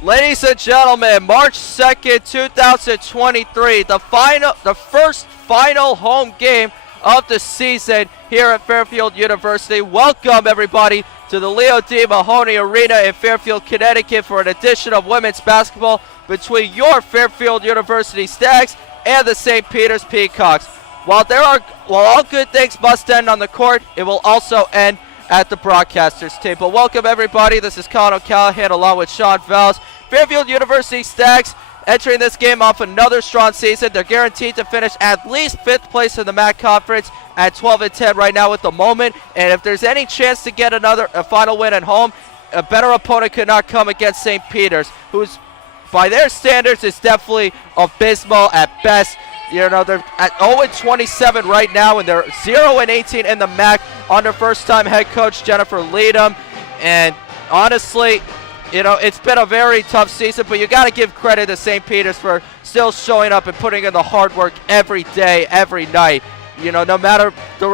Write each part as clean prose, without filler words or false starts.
Ladies and gentlemen, March 2nd, 2023, the first final home game of the season here at Fairfield University. Welcome everybody to the Leo D. Mahoney Arena in Fairfield, Connecticut for an edition of women's basketball between your Fairfield University Stags and the St. Peter's Peacocks. While all good things must end on the court, it will also end at the broadcasters table. Welcome everybody. This is Colin O'Callahan along with Sean Vels. Fairfield University Stags entering this game off another strong season. They're guaranteed to finish at least 5th place in the MAC Conference at 12-10 right now at the moment. And if there's any chance to get a final win at home, a better opponent could not come against St. Peter's, who's by their standards is definitely abysmal at best. You know, they're at 0-27 right now, and they're 0-18 in the MAC under first-time head coach Jennifer Leadham. And honestly, you know, it's been a very tough season, but you got to give credit to St. Peter's for still showing up and putting in the hard work every day, every night. You know, no matter,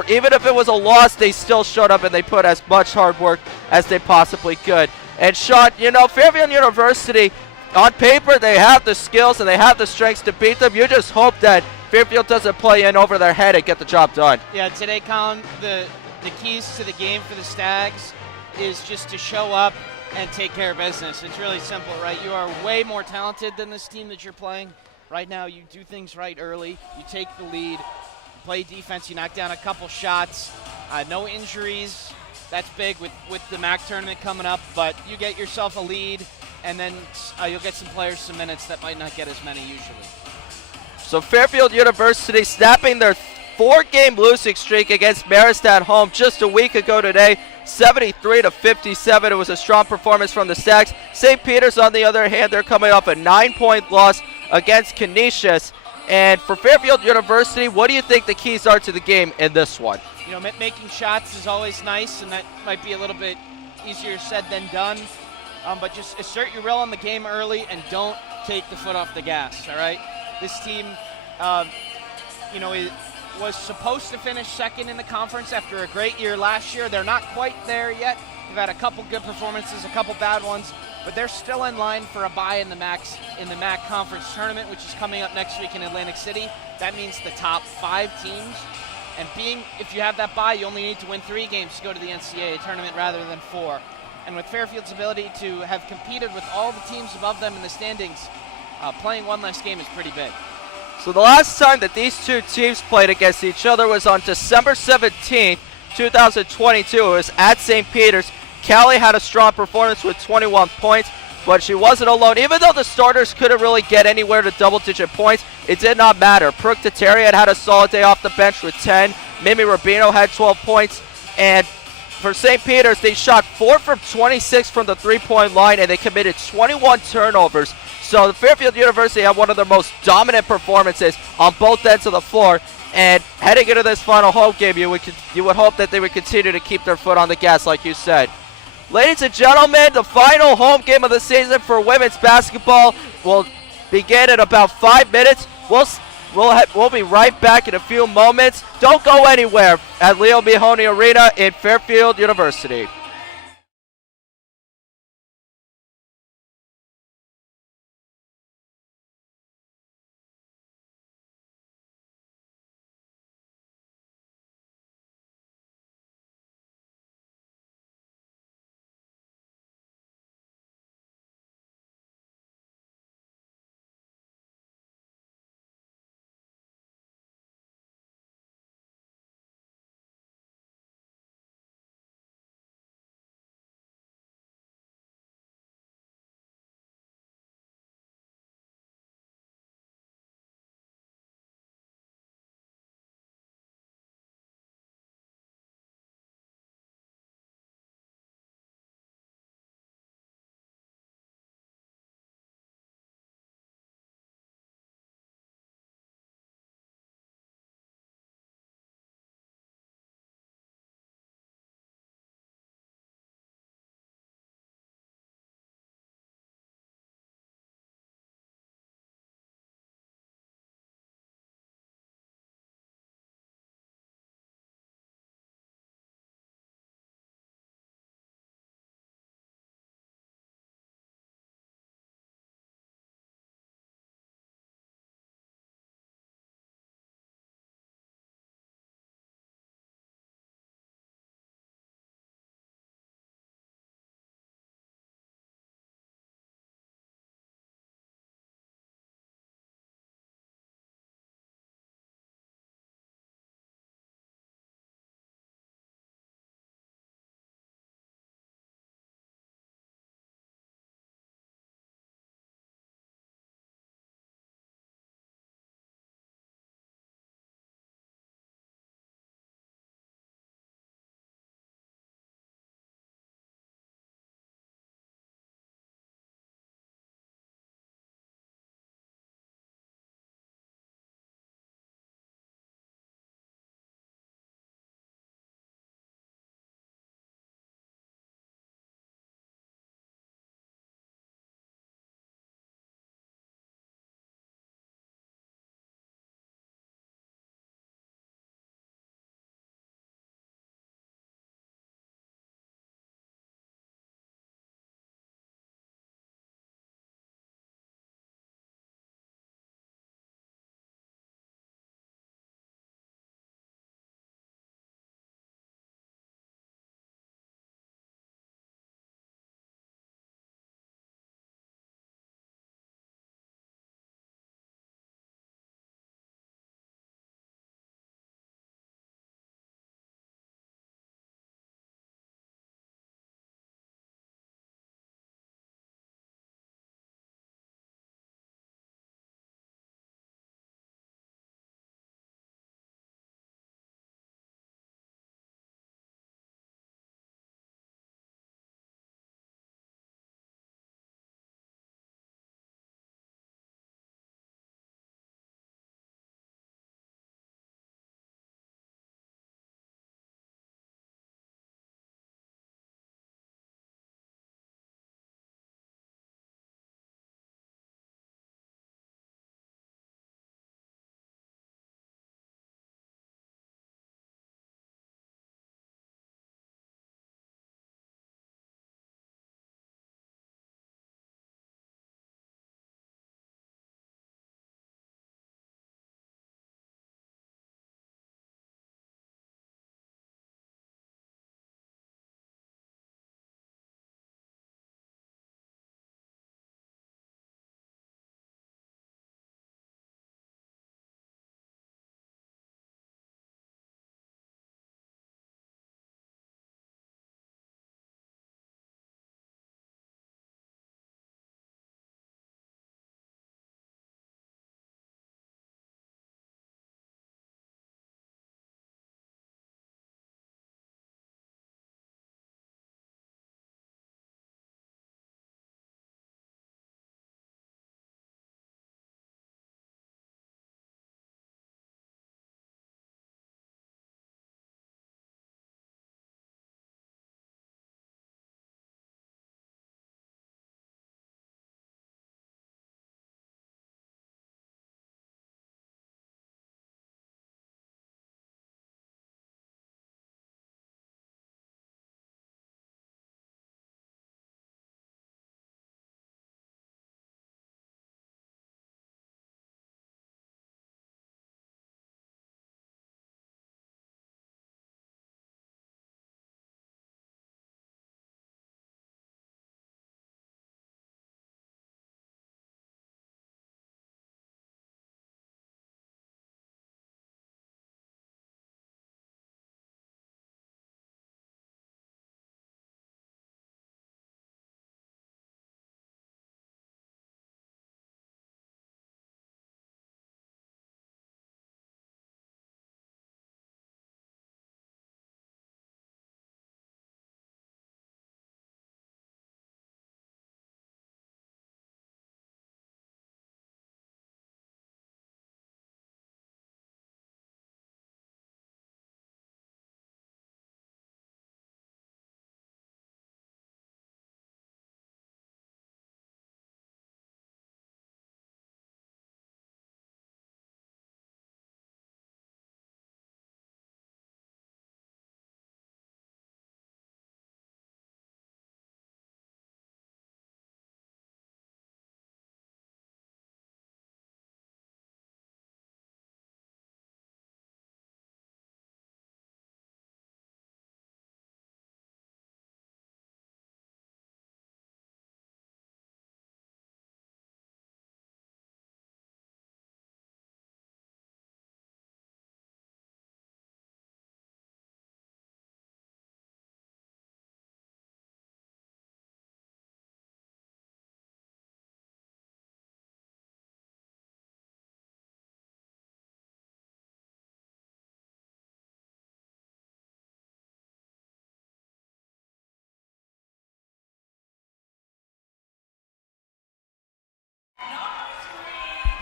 even if it was a loss, they still showed up and they put as much hard work as they possibly could. And Sean, you know, Fairfield University, on paper, they have the skills and they have the strengths to beat them. You just hope that Fairfield doesn't play in over their head and get the job done. Yeah, today, Colin, the keys to the game for the Stags is just to show up and take care of business. It's really simple, right? You are way more talented than this team that you're playing. Right now, you do things right early. You take the lead, you play defense, you knock down a couple shots. No injuries. That's big with the MAC tournament coming up, but you get yourself a lead, and then you'll get some players some minutes that might not get as many usually. So Fairfield University snapping their 4-game losing streak against Marist at home just a week ago today, 73-57. It was a strong performance from the Stags. St. Peter's, on the other hand, they're coming off a 9-point loss against Canisius. And for Fairfield University, what do you think the keys are to the game in this one? You know, making shots is always nice, and that might be a little bit easier said than done. But just assert your will in the game early and don't take the foot off the gas, all right? This team, you know, was supposed to finish second in the conference after a great year last year. They're not quite there yet. They've had a couple good performances, a couple bad ones, but they're still in line for a bye in the MAC conference tournament, which is coming up next week in Atlantic City. That means the top 5 teams. And if you have that bye, you only need to win 3 games to go to the NCAA tournament rather than 4. And with Fairfield's ability to have competed with all the teams above them in the standings, playing one less game is pretty big. So the last time that these two teams played against each other was on December 17th, 2022. It was at St. Peter's. Callie had a strong performance with 21 points, but she wasn't alone. Even though the starters couldn't really get anywhere to double-digit points, it did not matter. Brooke Deteri had a solid day off the bench with 10. Mimi Rubino had 12 points. And for St. Peter's, they shot 4 from 26 from the three-point line, and they committed 21 turnovers. So the Fairfield University had one of their most dominant performances on both ends of the floor. And heading into this final home game, you would hope that they would continue to keep their foot on the gas, like you said. Ladies and gentlemen, the final home game of the season for women's basketball will begin in about 5 minutes. We'll be right back in a few moments. Don't go anywhere at Leo Mahoney Arena in Fairfield University.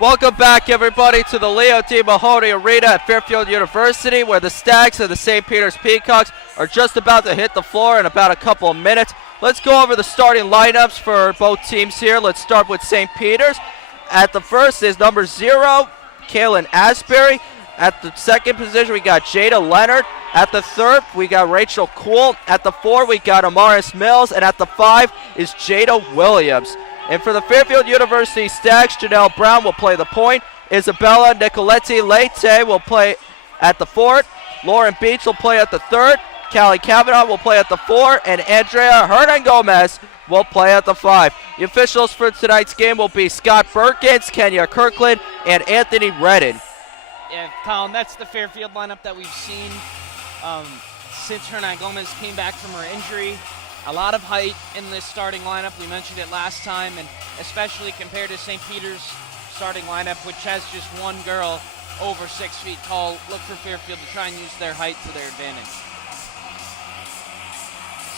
Welcome back, everybody, to the Leo T. Mahoney Arena at Fairfield University, where the Stags and the St. Peter's Peacocks are just about to hit the floor in about a couple of minutes. Let's go over the starting lineups for both teams here. Let's start with St. Peter's. At the first is number 0, Kaylin Asbury. At the second position, we got Jada Leonard. At the third, we got Rachel Kuhl. At the 4, we got Amaris Mills. And at the 5 is Jada Williams. And for the Fairfield University Stags, Janelle Brown will play the point. Isabella Nicoletti Leite will play at the 4. Lauren Beach will play at the 3rd. Callie Kavanaugh will play at the 4. And Andrea Hernan Gomez will play at the 5. The officials for tonight's game will be Scott Perkins, Kenya Kirkland, and Anthony Redden. Yeah, Colin, that's the Fairfield lineup that we've seen since Hernan Gomez came back from her injury. A lot of height in this starting lineup. We mentioned it last time, and especially compared to St. Peter's starting lineup, which has just one girl over 6 feet tall. Look for Fairfield to try and use their height to their advantage.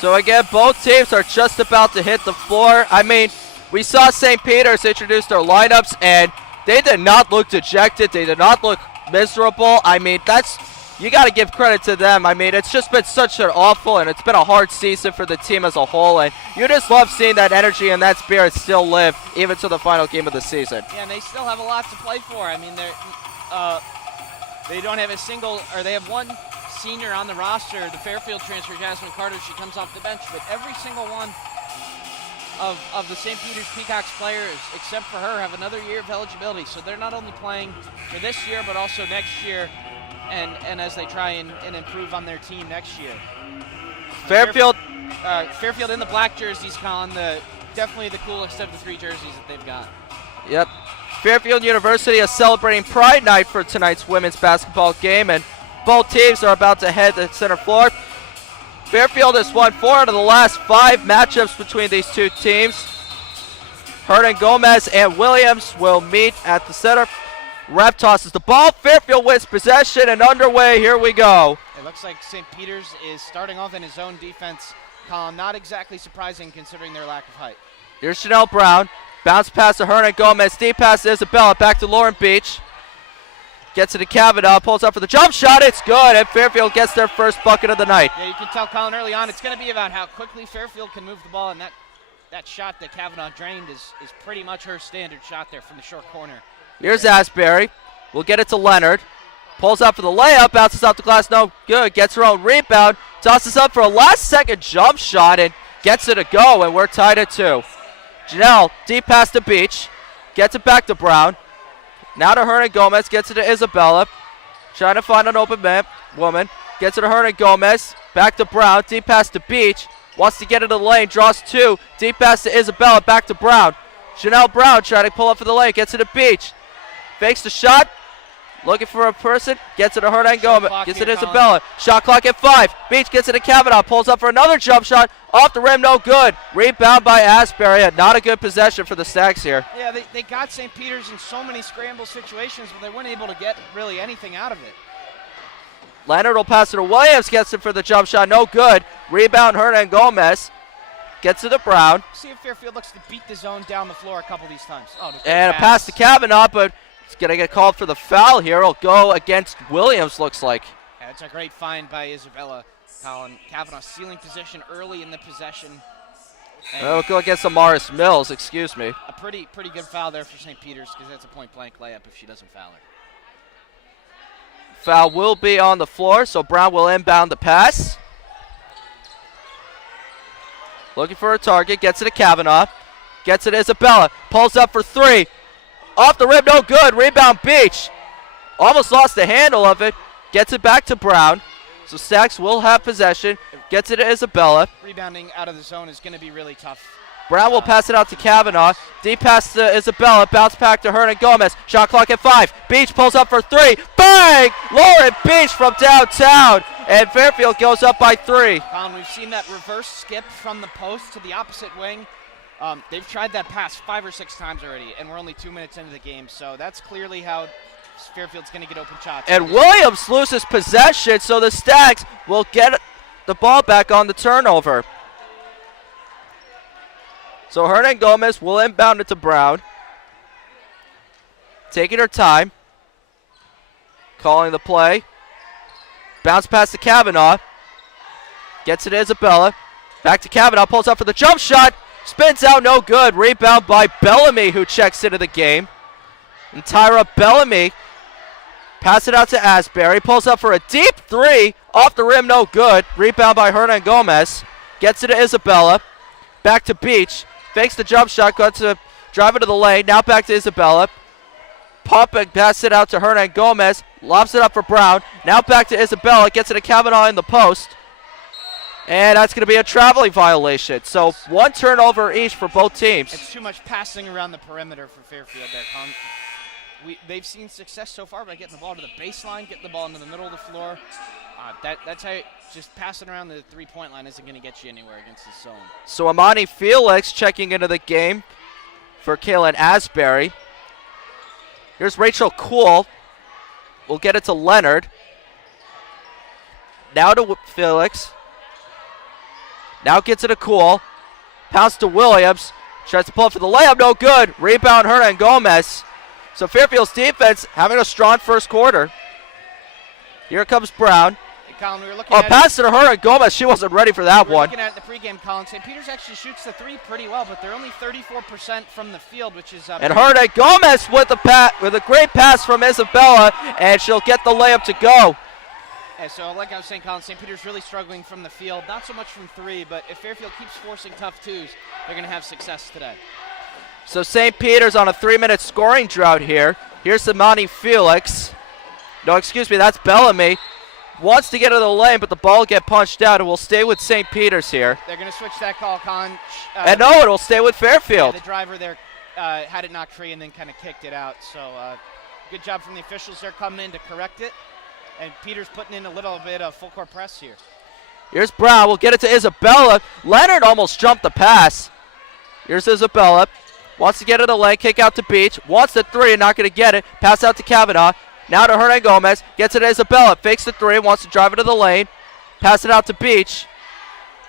So again, both teams are just about to hit the floor. I mean, we saw St. Peter's introduce their lineups, and they did not look dejected. They did not look miserable. I mean, you got to give credit to them. I mean, it's just been such an awful, and it's been a hard season for the team as a whole, and you just love seeing that energy and that spirit still live even to the final game of the season. Yeah, and they still have a lot to play for. I mean, they don't have a single, or they have one senior on the roster, the Fairfield transfer, Jasmine Carter. She comes off the bench, but every single one of the St. Peter's Peacocks players, except for her, have another year of eligibility. So they're not only playing for this year, but also next year, and as they try and improve on their team next year. Fairfield in the black jerseys, Colin, definitely the coolest of the 3 jerseys that they've got. Yep. Fairfield University is celebrating Pride Night for tonight's women's basketball game, and both teams are about to head to the center floor. Fairfield has won 4 out of the last 5 matchups between these two teams. Hernan Gomez and Williams will meet at the center. Ref tosses the ball. Fairfield wins possession and underway. Here we go. It looks like St. Peter's is starting off in his own defense. Colin, not exactly surprising considering their lack of height. Here's Chanel Brown. Bounce pass to Hernan Gomez. Deep pass to Isabella. Back to Lauren Beach. Gets it to Kavanaugh. Pulls up for the jump shot. It's good. And Fairfield gets their first bucket of the night. Yeah, you can tell, Colin, early on, it's going to be about how quickly Fairfield can move the ball. And that shot that Kavanaugh drained is pretty much her standard shot there from the short corner. Here's Asbury. We'll get it to Leonard. Pulls up for the layup. Bounces off the glass. No good. Gets her own rebound. Tosses up for a last-second jump shot and gets it to go. And we're tied at 2. Janelle, deep pass to Beach. Gets it back to Brown. Now to Hernan Gomez. Gets it to Isabella. Trying to find an open woman. Gets it to Hernan Gomez. Back to Brown. Deep pass to Beach. Wants to get into the lane. Draws 2. Deep pass to Isabella. Back to Brown. Chanel Brown trying to pull up for the lane. Gets it to Beach. Fakes the shot. Looking for a person. Gets it to Hernan Gomez. Gets it to Isabella. Shot clock at 5. Beach gets it to Kavanaugh. Pulls up for another jump shot. Off the rim. No good. Rebound by Asbury. Not a good possession for the Stags here. Yeah, they got St. Peter's in so many scramble situations, but they weren't able to get really anything out of it. Leonard will pass it to Williams. Gets it for the jump shot. No good. Rebound Hernan Gomez. Gets it to Brown. See if Fairfield looks to beat the zone down the floor a couple of these times. And a pass to Kavanaugh, but it's going to get called for the foul here. It'll go against Williams, looks like. Yeah, it's a great find by Isabella. Colin Kavanaugh stealing position early in the possession. It'll go against Amaris Mills, excuse me. A pretty good foul there for St. Peter's because that's a point-blank layup if she doesn't foul her. Foul will be on the floor, so Brown will inbound the pass. Looking for a target, gets it to Kavanaugh. Gets it to Isabella, pulls up for 3. Off the rim, no good. Rebound Beach. Almost lost the handle of it. Gets it back to Brown. So Stags will have possession. Gets it to Isabella. Rebounding out of the zone is going to be really tough. Brown will pass it out to Kavanaugh. Deep pass to Isabella. Bounce back to Hernan Gomez. Shot clock at 5. Beach pulls up for 3. Bang! Lauren Beach from downtown. And Fairfield goes up by 3. Colin, we've seen that reverse skip from the post to the opposite wing. They've tried that pass 5 or 6 times already, and we're only 2 minutes into the game. So that's clearly how Fairfield's going to get open shots. And Williams loses possession, so the Stags will get the ball back on the turnover. So Hernan Gomez will inbound it to Brown. taking her time. Calling the play. Bounce pass to Kavanaugh. Gets it to Isabella. Back to Kavanaugh. Pulls up for the jump shot. Spins out, no good. Rebound by Bellamy, who checks into the game. And Tyra Bellamy. Pass it out to Asbury. Pulls up for a deep three. Off the rim, no good. Rebound by Hernan Gomez. Gets it to Isabella. Back to Beach. Fakes the jump shot. Got to drive it to the lane. Now back to Isabella. Pump and pass it out to Hernan Gomez. Lobs it up for Brown. Now back to Isabella. Gets it to Kavanaugh in the post. And that's going to be a traveling violation. So one turnover each for both teams. It's too much passing around the perimeter for Fairfield there, Con. They've seen success so far by getting the ball to the baseline, getting the ball into the middle of the floor. That's how just passing around the three-point line isn't going to get you anywhere against this zone. So Amani Felix checking into the game for Kaylin Asbury. Here's Rachel Kuhl. We'll get it to Leonard. Now to Felix. Now gets it to Kuhl. Pass to Williams. Tries to pull up for the layup. No good. Rebound Hernan Gomez. So Fairfield's defense having a strong first quarter. Here comes Brown. Hey, Colin, we were looking at pass to Hernan Gomez. She wasn't ready for that one. Looking at the pregame, Colin. St. Peter's actually shoots the three pretty well, but they're only 34% from the field, which is and Hernan Gomez with a great pass from Isabella, and she'll get the layup to go. Yeah, so like I was saying, Colin, St. Peter's really struggling from the field. Not so much from three, but if Fairfield keeps forcing tough twos, they're going to have success today. So St. Peter's on a 3-minute scoring drought here. Here's Samani Felix. No, excuse me, that's Bellamy. Wants to get to the lane, but the ball will get punched out. It will stay with St. Peter's here. They're going to switch that call, Colin. And no, it will stay with Fairfield. Yeah, the driver there had it knocked free and then kind of kicked it out. So good job from the officials there coming in to correct it. And Peter's putting in a little bit of full court press here. Here's Brown. We'll get it to Isabella. Leonard almost jumped the pass. Here's Isabella. Wants to get it to the lane. Kick out to Beach. Wants the three and not going to get it. Pass out to Kavanaugh. Now to Hernan Gomez. Gets it to Isabella. Fakes the three. Wants to drive it to the lane. Pass it out to Beach.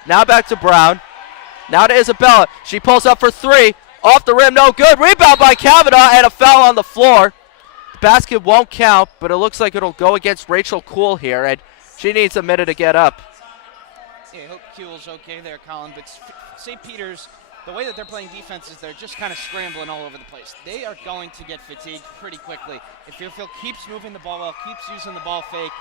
Now back to Brown. Now to Isabella. She pulls up for three. Off the rim. No good. Rebound by Kavanaugh and a foul on the floor. The basket won't count, but it looks like it'll go against Rachel Kuhl here, and she needs a minute to get up. Yeah, I hope Kuhl's okay there, Colin, but St. Peter's, the way that they're playing defense is they're just kind of scrambling all over the place. They are going to get fatigued pretty quickly. If Fairfield keeps moving the ball well, keeps using the ball fake,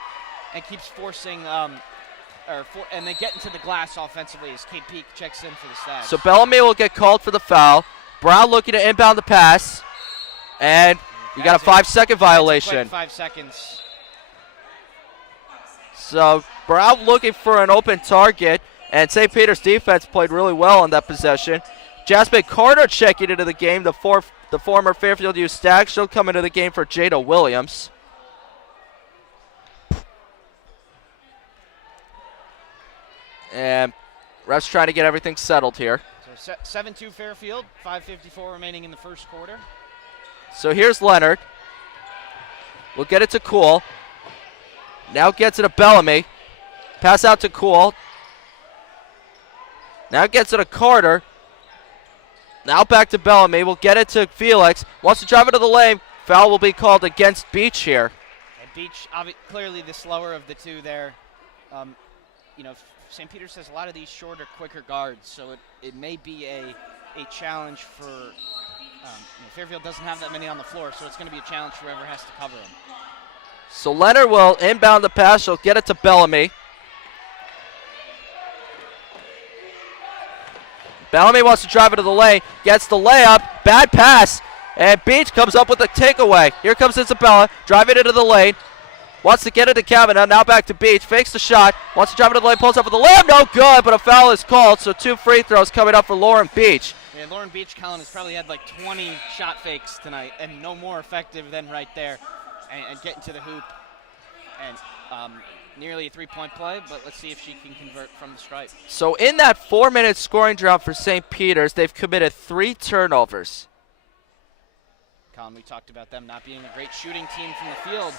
and keeps forcing and they get into the glass offensively as Kate Peak checks in for the Stags. So Bellamy will get called for the foul. Brown looking to inbound the pass, and you got a 5-second violation. 5 seconds. So Brown looking for an open target, and St. Peter's defense played really well on that possession. Jasmine Carter checking into the game, the former Fairfield U Stag. She'll come into the game for Jada Williams. And refs trying to get everything settled here. So 7-2 Fairfield, 5:54 remaining in the first quarter. So here's Leonard. We'll get it to Kuhl. Now gets it to Bellamy. Pass out to Kuhl. Now gets it to Carter. Now back to Bellamy. We'll get it to Felix. Wants to drive it to the lane. Foul will be called against Beach here. And Beach, clearly the slower of the two there. St. Peter's has a lot of these shorter, quicker guards, so it may be a challenge for Fairfield doesn't have that many on the floor, so it's going to be a challenge for whoever has to cover them. So Leonard will inbound the pass. She'll get it to Bellamy. Bellamy wants to drive it to the lane. Gets the layup. Bad pass. And Beach comes up with a takeaway. Here comes Isabella. Driving it into the lane. Wants to get it to Kavanaugh. Now back to Beach. Fakes the shot. Wants to drive it to the lane. Pulls up for the layup. No good, but a foul is called. So 2 free throws coming up for Lauren Beach. Yeah, Lauren Beach, Colin, has probably had like 20 shot fakes tonight, and no more effective than right there. And getting to the hoop. And nearly a 3-point play, but let's see if she can convert from the stripe. So in that 4-minute scoring drought for St. Peter's, they've committed 3 turnovers. Colin, we talked about them not being a great shooting team from the field,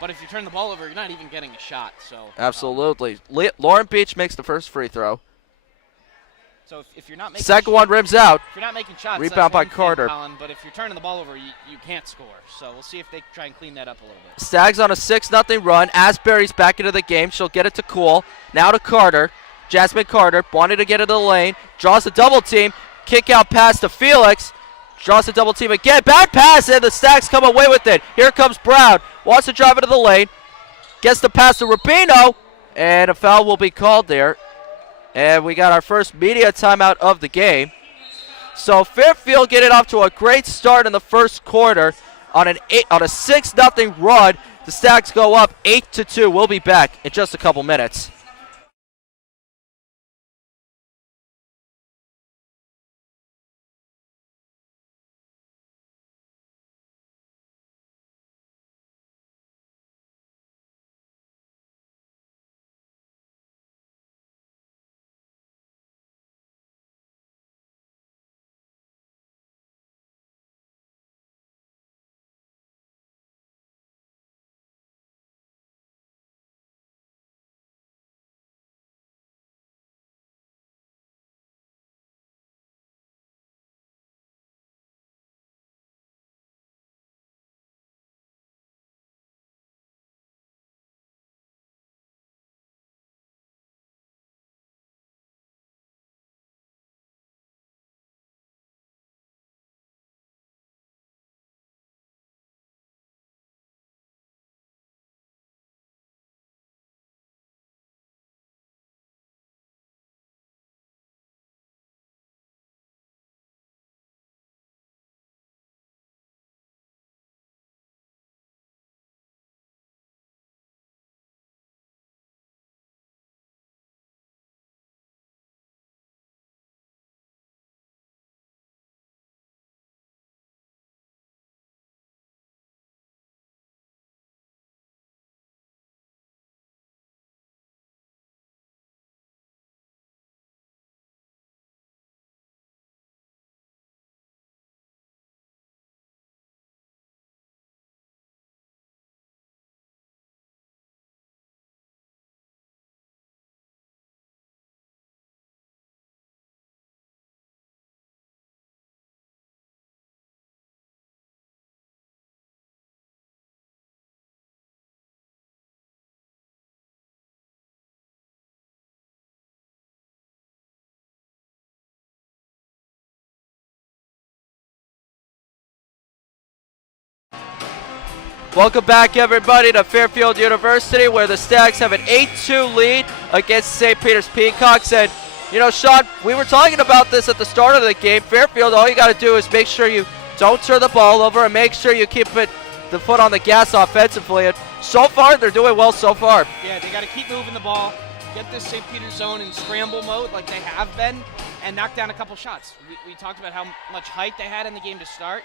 but if you turn the ball over, you're not even getting a shot. So absolutely. Lauren Beach makes the first free throw. So if you're not making Second one rims out. if you're not making shots, Rebound that's by one thing, Carter. Colin, but if you're turning the ball over, you can't score. So we'll see if they try and clean that up a little bit. Stags on a 6-0 run. Asbury's back into the game. She'll get it to Cool. Now to Carter. Jasmine Carter wanted to get into the lane. Draws the double team. Kick out pass to Felix. Draws the double team again. Bad pass, and the Stags come away with it. Here comes Brown. Wants to drive into the lane. Gets the pass to Rubino. And a foul will be called there. And we got our first media timeout of the game. So Fairfield getting off to a great start in the first quarter on a 6-0 run. The Stags go up 8-2. We'll be back in just a couple minutes. Welcome back, everybody, to Fairfield University, where the Stags have an 8-2 lead against St. Peter's Peacocks. And, you know, Sean, we were talking about this at the start of the game. Fairfield, all you got to do is make sure you don't turn the ball over and make sure you keep the foot on the gas offensively. And so far, they're doing well so far. Yeah, they got to keep moving the ball, get this St. Peter's zone in scramble mode like they have been, and knock down a couple shots. We talked about how much height they had in the game to start.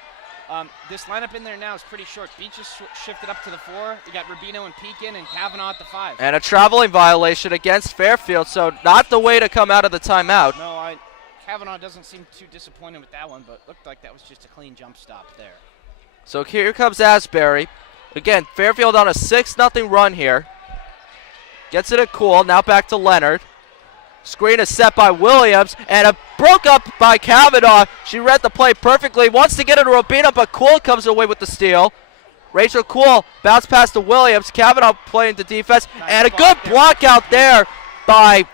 This lineup in there now is pretty short. Beach is shifted up to the 4. You got Rubino and Pekin and Kavanaugh at the 5. And a traveling violation against Fairfield, so not the way to come out of the timeout. No, Kavanaugh doesn't seem too disappointed with that one, but looked like that was just a clean jump stop there. So here comes Asbury. Again, Fairfield on a 6-0 run here. Gets it at Cool, now back to Leonard. Screen is set by Williams, and a broke up by Kavanaugh. She read the play perfectly. Wants to get it to Robina, but Cool comes away with the steal. Rachel Cool bounce pass to Williams. Kavanaugh playing the defense, and a good block out there by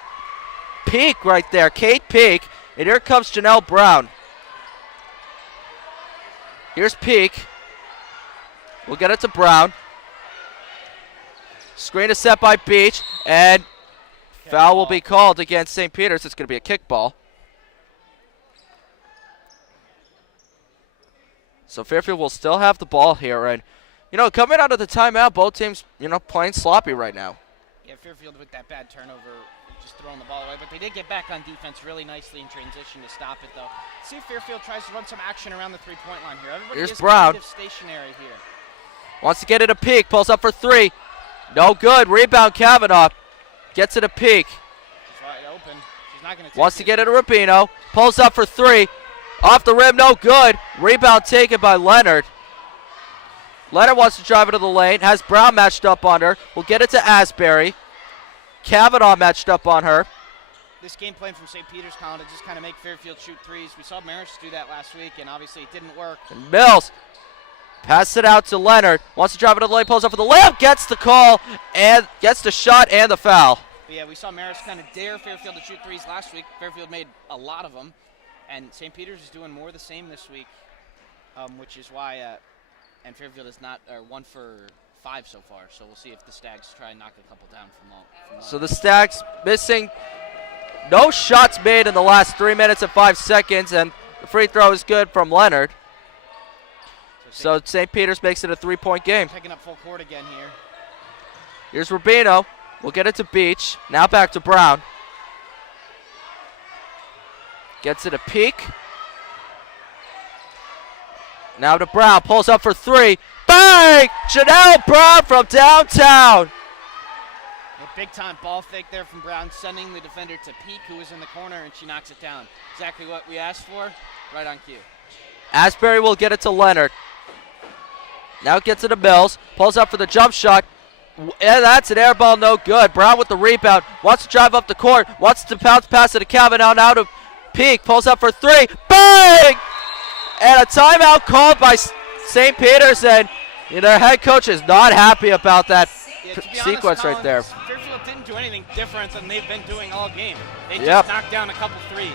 Peak right there, Kate Peak. And here comes Janelle Brown. Here's Peak. We'll get it to Brown. Screen is set by Beach, and foul will be called against St. Peter's. It's going to be a kickball. So Fairfield will still have the ball here. And, you know, coming out of the timeout, both teams, you know, playing sloppy right now. Yeah, Fairfield with that bad turnover, just throwing the ball away. But they did get back on defense really nicely in transition to stop it, though. See if Fairfield tries to run some action around the three-point line here. Everybody Here's is Brown. kind of stationary here. Wants to get it a Peak. Pulls up for 3. No good. Rebound Kavanaugh. Gets it a Peak. She's wide open. She's not going to take Wants to get it a Rubino. Pulls up for 3. Off the rim, no good. Rebound taken by Leonard. Leonard wants to drive it to the lane. Has Brown matched up on her. We'll get it to Asbury. Kavanaugh matched up on her. this game plan from St. Peter's, Colin, to just kind of make Fairfield shoot threes. We saw Maris do that last week, and obviously it didn't work. And Mills pass it out to Leonard. Wants to drive it to the lane, pulls up for the layup, gets the call, and gets the shot and the foul. But yeah, we saw Maris kind of dare Fairfield to shoot threes last week. Fairfield made a lot of them, and St. Peter's is doing more of the same this week, which is why, and Fairfield is not 1 for 5 so far. So we'll see if the Stags try and knock a couple down from long. So the Stags missing no shots made in the last 3 minutes and 5 seconds, and the free throw is good from Leonard. So St. Peter's makes it a 3-point game. Picking up full court again here. Here's Rubino. We'll get it to Beach. Now back to Brown. Gets it to Peak. Now to Brown. Pulls up for 3. Bang! Janelle Brown from downtown. A big-time ball fake there from Brown, sending the defender to Peak, who was in the corner, and she knocks it down. Exactly what we asked for, right on cue. Asbury will get it to Leonard. Now gets it to Mills. Pulls up for the jump shot. And that's an air ball, no good. Brown with the rebound. Wants to drive up the court. Wants to bounce pass it to Kavanaugh. Now to Peak. Pulls up for 3. Bang! And a timeout called by St. Peter's. And their head coach is not happy about that sequence right there. Fairfield didn't do anything different than they've been doing all game. They just knocked down a couple threes.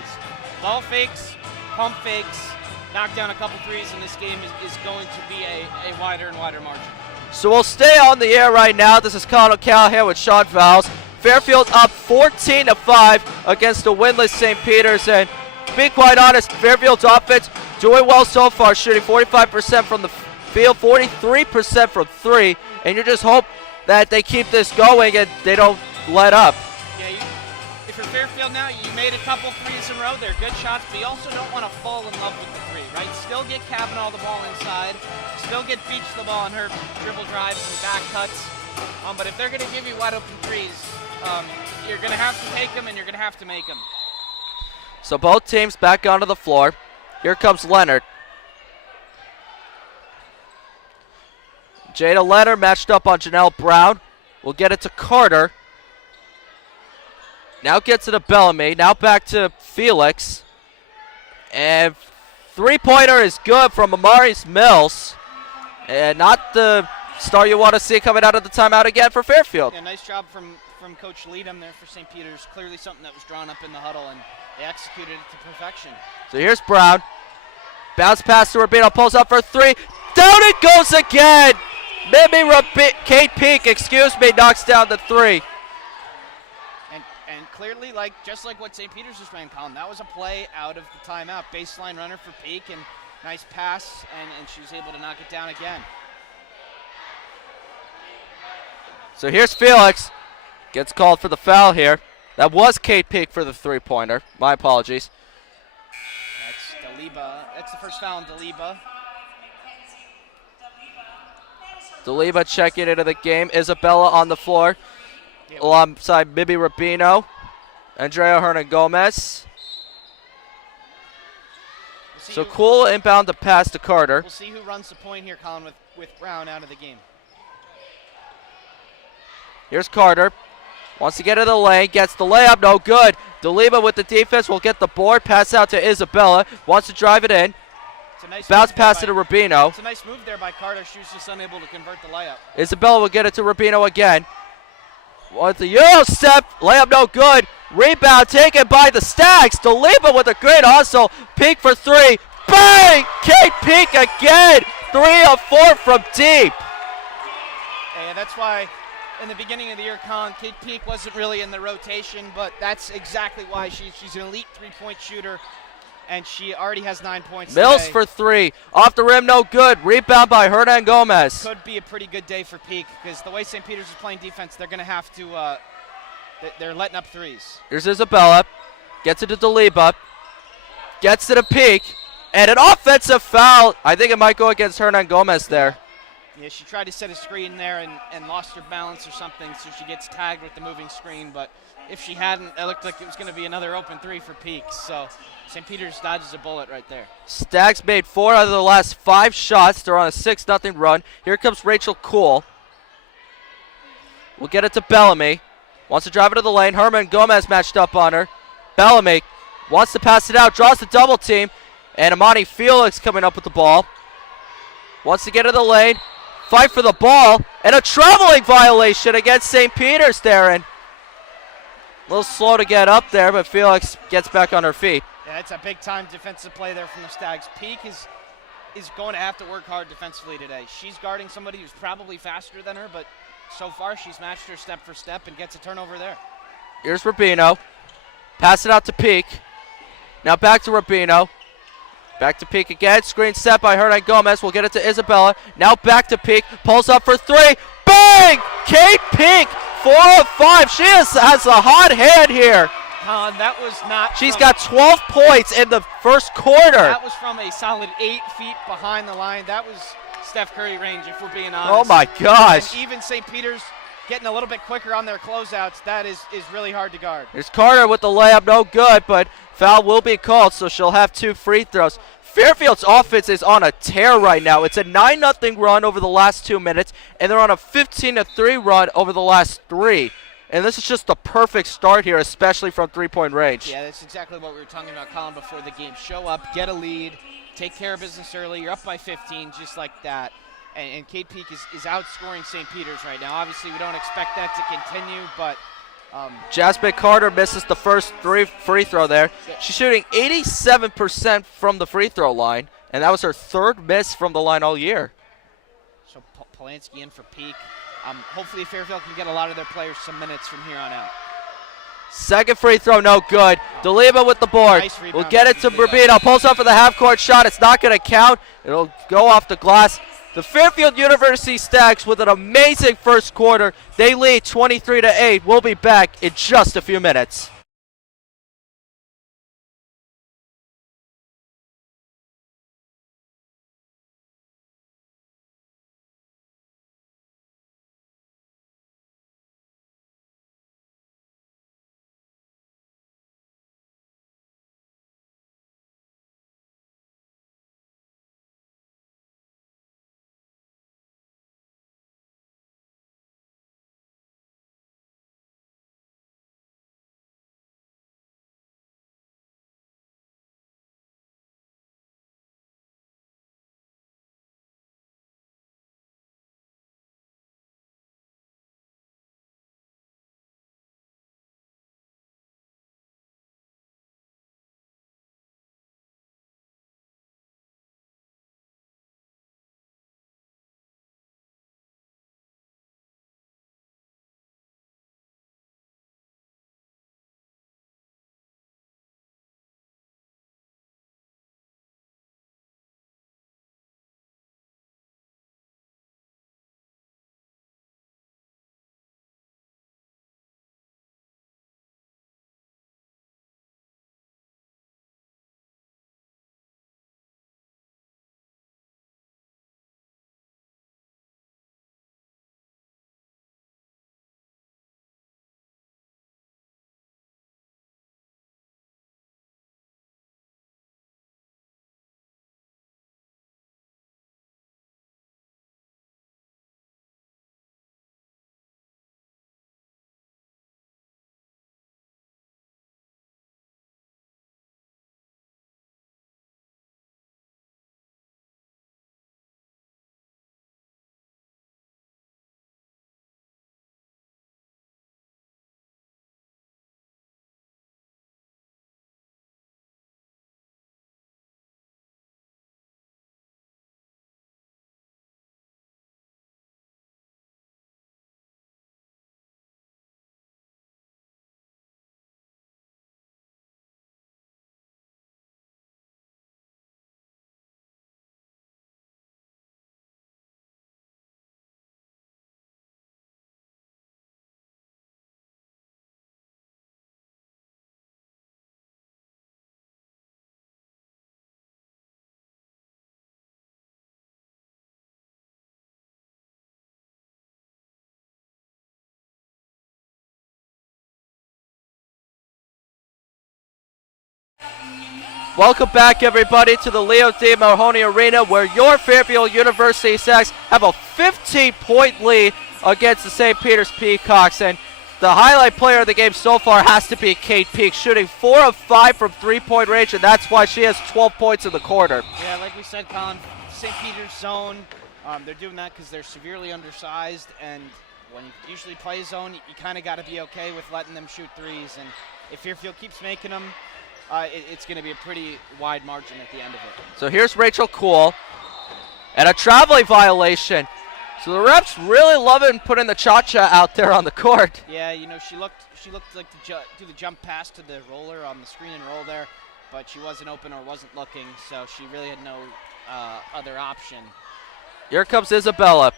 Ball fakes, pump fakes, knocked down a couple threes, and this game is going to be a wider and wider margin. So we'll stay on the air right now. This is Colin O'Callaghan with Sean Fowles. Fairfield up 14-5 against the winless St. Peter's. And to be quite honest, Fairfield's offense doing well so far, shooting 45% from the field, 43% from 3. And you just hope that they keep this going and they don't let up. Yeah, if you're Fairfield now, you made a couple threes in a row. They're good shots, but you also don't want to fall in love with the 3, right? Still get Kavanaugh the ball inside. Still get Beach the ball on her dribble drives and back cuts. But if they're going to give you wide open threes, you're going to have to take them and you're going to have to make them. So both teams back onto the floor. Here comes Leonard. Jada Leonard matched up on Janelle Brown. We'll get it to Carter. Now gets it to Bellamy. Now back to Felix. And three-pointer is good from Amaris Mills. And not the star you want to see coming out of the timeout again for Fairfield. Yeah, nice job from Coach Leadham there for St. Peter's. Clearly something that was drawn up in the huddle, and they executed it to perfection. So here's Brown. Bounce pass to Rubino. Pulls up for 3. Down it goes again. Kate Peak, knocks down the 3. And clearly, just like what St. Peter's just ran, Colin, that was a play out of the timeout. Baseline runner for Peak, and nice pass, and she was able to knock it down again. So here's Felix. Gets called for the foul here. That was Kate Peak for the three-pointer. My apologies. That's Daliba. That's the first foul on Daliba. Daliba checking into the game. Isabella on the floor alongside Bibi Rubino. Andrea Hernan Gomez. So cool inbound to pass to Carter. We'll see who runs the point here, Colin, with Brown out of the game. Here's Carter. Wants to get in the lane. Gets the layup. No good. Daliba with the defense will get the board. Pass out to Isabella. Wants to drive it in. Nice bounce pass to Rubino. It's a nice move there by Carter. She was just unable to convert the layup. Isabella will get it to Rubino again. Wants the Euro step. Layup no good. Rebound taken by the Stags. Daliba with a great hustle. Peak for 3. Bang! Kate Peak again. 3 of 4 from deep. And that's why in the beginning of the year, Colin, Kate Peak wasn't really in the rotation, but that's exactly why she's an elite three-point shooter. And she already has 9 points. Mills today. for 3. Off the rim, no good. Rebound by Hernan Gomez. Could be a pretty good day for Peak because the way St. Peter's is playing defense, they're going to have to, they're letting up threes. Here's Isabella. Gets it to Daliba. Gets it to Peak. And an offensive foul. I think it might go against Hernan Gomez there. Yeah, she tried to set a screen there and lost her balance or something, so she gets tagged with the moving screen. But if she hadn't, it looked like it was going to be another open 3 for Peak. So St. Peter's dodges a bullet right there. Stags made 4 out of the last 5 shots. They're on a 6-0 run. Here comes Rachel Kuhl. We'll get it to Bellamy. Wants to drive it to the lane. Hernan Gomez matched up on her. Bellamy wants to pass it out, draws the double team, and Amani Felix coming up with the ball. Wants to get in the lane, fight for the ball, and a traveling violation against St. Peter's, Darren. A little slow to get up there, but Felix gets back on her feet. Yeah, it's a big-time defensive play there from the Stags. Peak is going to have to work hard defensively today. She's guarding somebody who's probably faster than her, but so far she's matched her step for step and gets a turnover there. Here's Rubino. Pass it out to Peak. Now back to Rubino. Back to Peak again. Screen set by Hernan Gomez. We'll get it to Isabella. Now back to Peak. Pulls up for three. Bang! Kate Peak, 4 of 5. She has a hot hand here. That was not. She's got 12 points in the first quarter. That was from a solid 8 feet behind the line. That was Steph Curry range, if we're being honest. Oh my gosh. And even St. Peter's getting a little bit quicker on their closeouts. That is really hard to guard. Here's Carter with the layup, no good, but foul will be called, so she'll have 2 free throws. Fairfield's offense is on a tear right now. It's a 9-0 run over the last 2 minutes, and they're on a 15-3 run over the last 3. And this is just the perfect start here, especially from three-point range. Yeah, that's exactly what we were talking about, Colin, before the game. Show up, get a lead, take care of business early. You're up by 15, just like that. And Kate Peak is outscoring St. Peter's right now. Obviously, we don't expect that to continue, but Jasmine Carter misses the first free throw there. She's shooting 87% from the free throw line, and that was her 3rd miss from the line all year. So Polanski in for Peak. Hopefully Fairfield can get a lot of their players some minutes from here on out. Second free throw, no good. DeLima with the board. Nice rebound. We'll get it to Rubino. Pulls up for the half-court shot. It's not going to count. It'll go off the glass. The Fairfield University Stags with an amazing first quarter. They lead 23-8. We'll be back in just a few minutes. Welcome back, everybody, to the Leo D. Mahoney Arena, where your Fairfield University Stags have a 15-point lead against the St. Peter's Peacocks. And the highlight player of the game so far has to be Kate Peak, shooting 4 of 5 from three-point range, and that's why she has 12 points in the quarter. Yeah, like we said, Colin, St. Peter's zone, they're doing that because they're severely undersized, and when you usually play zone, you kind of got to be okay with letting them shoot threes, and if Fairfield keeps making them, it's going to be a pretty wide margin at the end of it. So here's Rachel Kuhl, and a traveling violation. So the refs really loving putting the cha-cha out there on the court. Yeah, you know, she looked like to do the jump pass to the roller on the screen and roll there, but she wasn't open or wasn't looking, so she really had no other option. Here comes Isabella.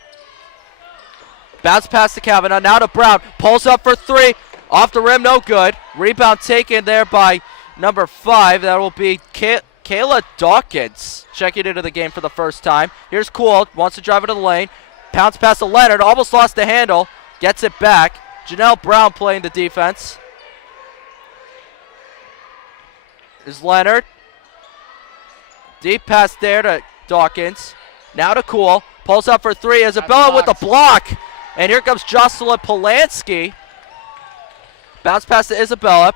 Bounce pass to Kavanaugh, now to Brown. Pulls up for three. Off the rim, no good. Rebound taken there by number 5. That will be Kayla Dawkins checking into the game for the first time. Here's Kuhl, wants to drive into the lane. Pounce pass to Leonard, almost lost the handle. Gets it back. Janelle Brown playing the defense. Is Leonard. Deep pass there to Dawkins. Now to Kuhl. Pulls up for three. Isabella with the block. And here comes Jocelyn Polanski. Bounce pass to Isabella.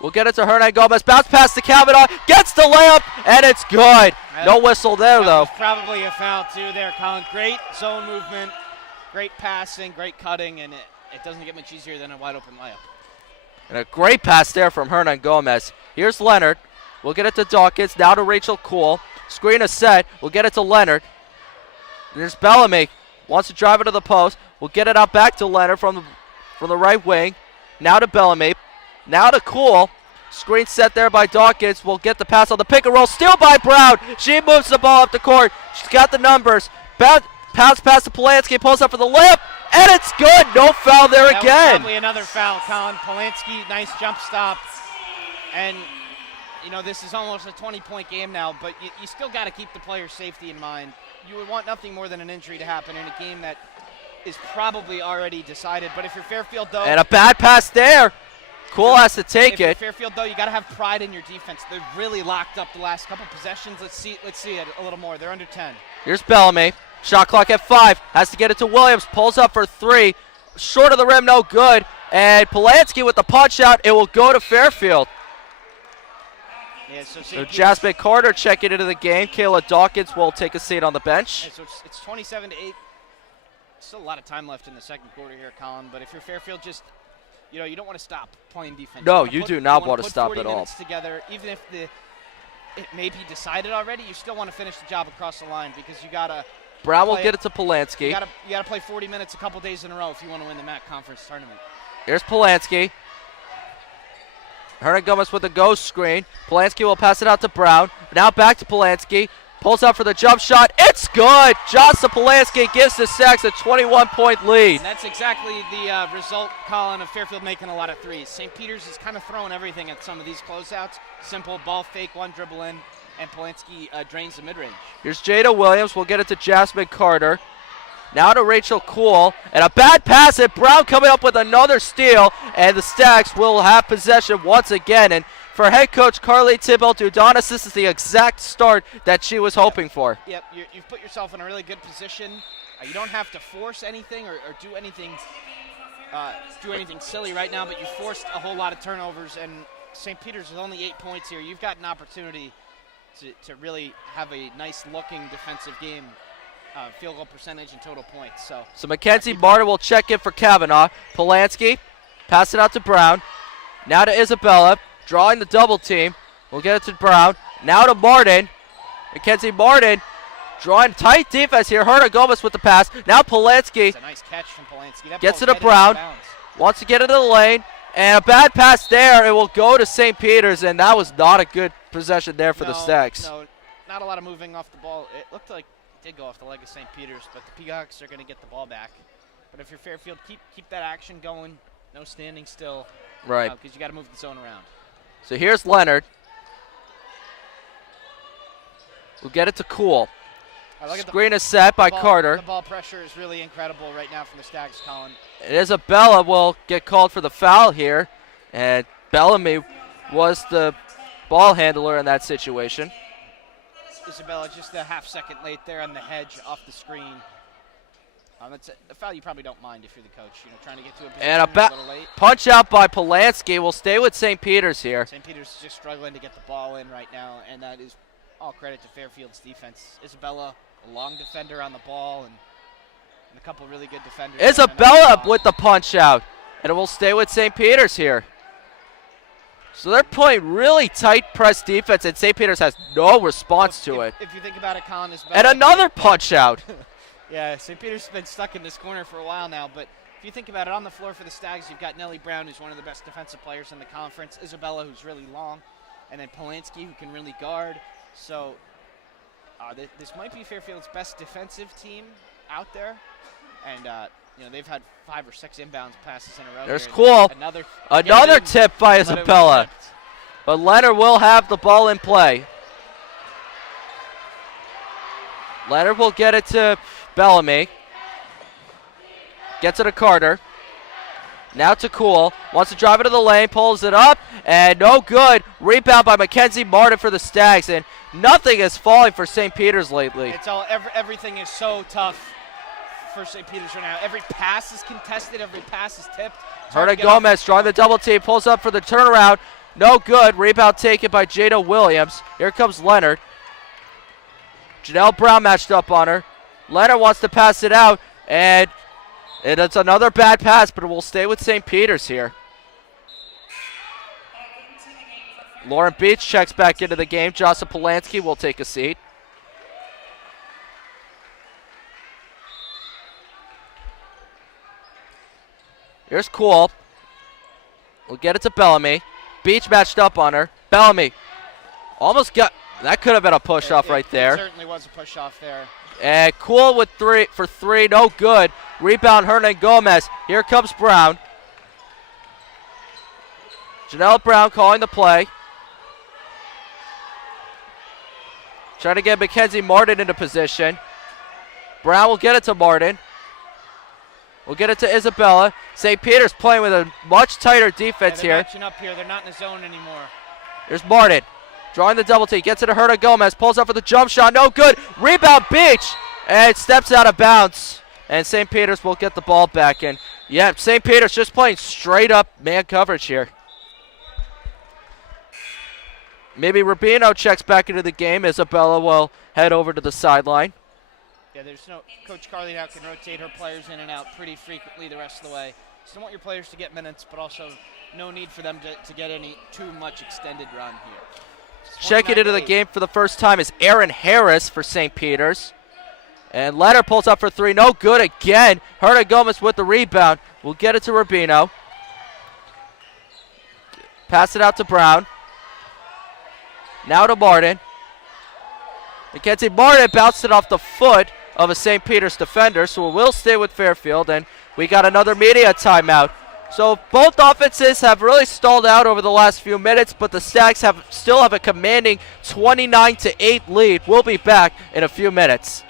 We'll get it to Hernan Gomez. Bounce pass to Kavanaugh. Gets the layup, and it's good. No whistle there, though. Probably a foul, too, there, Colin. Great zone movement, great passing, great cutting, and it doesn't get much easier than a wide-open layup. And a great pass there from Hernan Gomez. Here's Leonard. We'll get it to Dawkins. Now to Rachel Kuhl. Screen is set. We'll get it to Leonard. There's Bellamy. Wants to drive it to the post. We'll get it out back to Leonard from the right wing. Now to Bellamy. Now to Kuhl. Screen set there by Dawkins. We'll get the pass on the pick and roll. Steal by Brown. She moves the ball up the court. She's got the numbers. Pounce pass to Polanski. Pulls up for the layup. And it's good. No foul there that again. Was probably another foul, Colin. Polanski, nice jump stop. And, you know, this is almost a 20-point game now, but you still got to keep the player's safety in mind. You would want nothing more than an injury to happen in a game that is probably already decided. But if you're Fairfield, though. And a bad pass there. Kuhl has to take it. Fairfield, though, you got to have pride in your defense. They're really locked up the last couple possessions. Let's see it a little more. They're under 10. Here's Bellamy. Shot clock at 5. Has to get it to Williams. Pulls up for 3. Short of the rim, no good. And Polanski with the punch out. It will go to Fairfield. Yeah, so Jasmine Carter checking into the game. Kayla Dawkins will take a seat on the bench. Yeah, so it's 27-8. Still a lot of time left in the second quarter here, Colin. But if you're Fairfield, just you don't want to stop playing defense. No, you do not want to stop at all. Together, even if it may be decided already, you still want to finish the job across the line because you gotta. Brown will get it to Polanski. You gotta play 40 minutes a couple days in a row if you want to win the MAC Conference tournament. Here's Polanski. Hernan Gomez with a ghost screen. Polanski will pass it out to Brown. Now back to Polanski. Pulls out for the jump shot. It's good. Jocelyn Polanski gives the Stags a 21-point lead. And that's exactly the result, Colin, of Fairfield making a lot of threes. St. Peter's is kind of throwing everything at some of these closeouts. Simple ball fake, one dribble in, and Polanski drains the mid-range. Here's Jada Williams. We'll get it to Jasmine Carter. Now to Rachel Kuhl. And a bad pass, and Brown coming up with another steal. And the Stags will have possession once again. And for head coach Carly Thibault-Dudonis, this is the exact start that she was hoping for. Yep, you've put yourself in a really good position. You don't have to force anything or do anything silly right now, but you forced a whole lot of turnovers. And St. Peter's with only 8 points here. You've got an opportunity to really have a nice-looking defensive game. Field goal percentage and total points. So Mackenzie Martin will check in for Kavanaugh. Polanski, pass it out to Brown. Now to Isabella, drawing the double team. We'll get it to Brown. Now to Martin. Mackenzie Martin drawing tight defense here. Hernan Gomez with the pass. Now Polanski. That's a nice catch from Polanski. That gets it to Brown. Wants to get into the lane. And a bad pass there. It will go to St. Peter's, and that was not a good possession there for the Stags. No, not a lot of moving off the ball. It looked like did go off the leg of St. Peter's, but the Peacocks are going to get the ball back. But if you're Fairfield, keep that action going. No standing still. Right. Because you got to move the zone around. So here's Leonard. We'll get it to Kuhl. Screen is set by Carter. The ball pressure is really incredible right now from the Stags, Colin. Isabella will get called for the foul here. And Bellamy was the ball handler in that situation. Isabella just a half second late there on the hedge off the screen. That's a foul you probably don't mind if you're the coach. Trying to get to a position And a little late. punch out by Polanski. We'll stay with St. Peter's here. St. Peter's is just struggling to get the ball in right now, and that is all credit to Fairfield's defense. Isabella, a long defender on the ball, and a couple really good defenders. Isabella with the punch out, and it will stay with St. Peter's here. So they're playing really tight press defense, and St. Peter's has no response to it. If you think about it, Colin, Isabella. And another punch out. Yeah, St. Peter's been stuck in this corner for a while now, but if you think about it, on the floor for the Stags, you've got Nellie Brown, who's one of the best defensive players in the conference, Isabella, who's really long, and then Polanski, who can really guard. So this might be Fairfield's best defensive team out there, and they've had 5 or 6 inbounds passes in a row. There's cool. Another tip by Isabella, but Leonard will have the ball in play. Leonard will get it to Bellamy. Gets it to Carter. Now to Cool. Wants to drive it to the lane. Pulls it up. And no good. Rebound by Mackenzie Martin for the Stags. And nothing is falling for St. Peter's lately. Everything is so tough for St. Peter's right now. Every pass is contested. Every pass is tipped. Hernan Gomez drawing the double team. Pulls up for the turnaround. No good. Rebound taken by Jada Williams. Here comes Leonard. Janelle Brown matched up on her. Leonard wants to pass it out, and it's another bad pass, but it will stay with St. Peter's here. Lauren Beach checks back into the game. Jocelyn Polanski will take a seat. Here's Cool. We'll get it to Bellamy. Beach matched up on her. Bellamy almost got... That could have been a push-off right there. It certainly was a push-off there. And Cool with three, no good. Rebound Hernan Gomez. Here comes Brown. Janelle Brown calling the play. Trying to get Mackenzie Martin into position. Brown will get it to Martin. We'll get it to Isabella. St. Peter's playing with a much tighter defense here. They're matching up here. They're not in the zone anymore. There's Martin. Drawing the double team, gets it to Hernan Gomez, pulls up for the jump shot, no good. Rebound Beach, and steps out of bounds. And St. Peter's will get the ball back. And yeah, St. Peter's just playing straight up man coverage here. Maybe Rubino checks back into the game. Isabella will head over to the sideline. Yeah, Coach Carly now can rotate her players in and out pretty frequently the rest of the way. Still want your players to get minutes, but also no need for them to get too much extended run here. Checking into the game for the first time is Aaron Harris for St. Peter's. And Leonard pulls up for 3. No good again. Hernan Gomez with the rebound. We'll get it to Rubino. Pass it out to Brown. Now to Martin. Mackenzie Martin bounced it off the foot of a St. Peter's defender, so we'll stay with Fairfield. And we got another media timeout. So both offenses have really stalled out over the last few minutes, but the Stags still have a commanding 29-8 lead. We'll be back in a few minutes.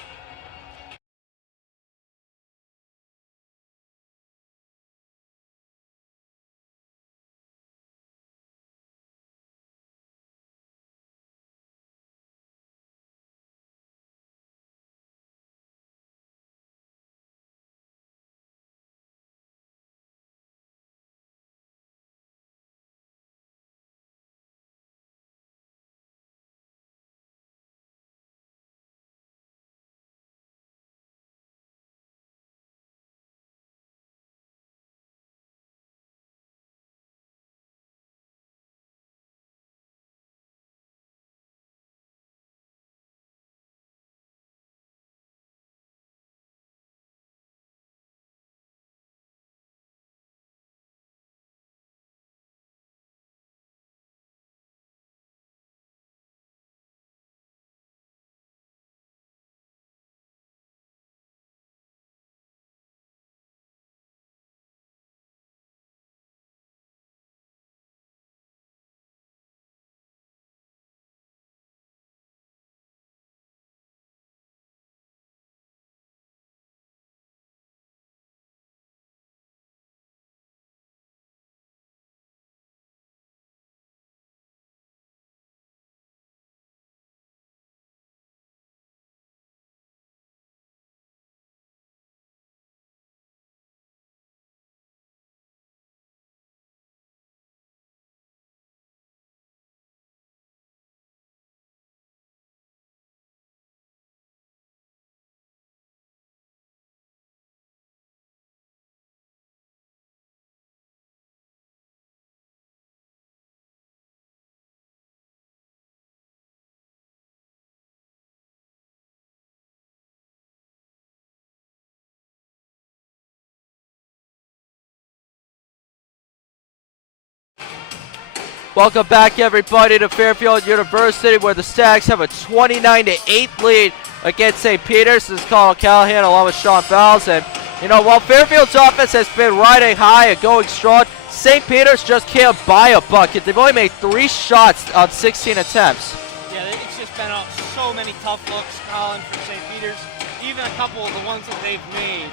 Welcome back, everybody, to Fairfield University, where the Stags have a 29-8 lead against St. Peter's. This is Colin Callahan along with Sean Fowles. And, you know, while Fairfield's offense has been riding high and going strong, St. Peter's just can't buy a bucket. They've only made 3 shots on 16 attempts. Yeah, it's just been so many tough looks, Colin, for St. Peter's. Even a couple of the ones that they've made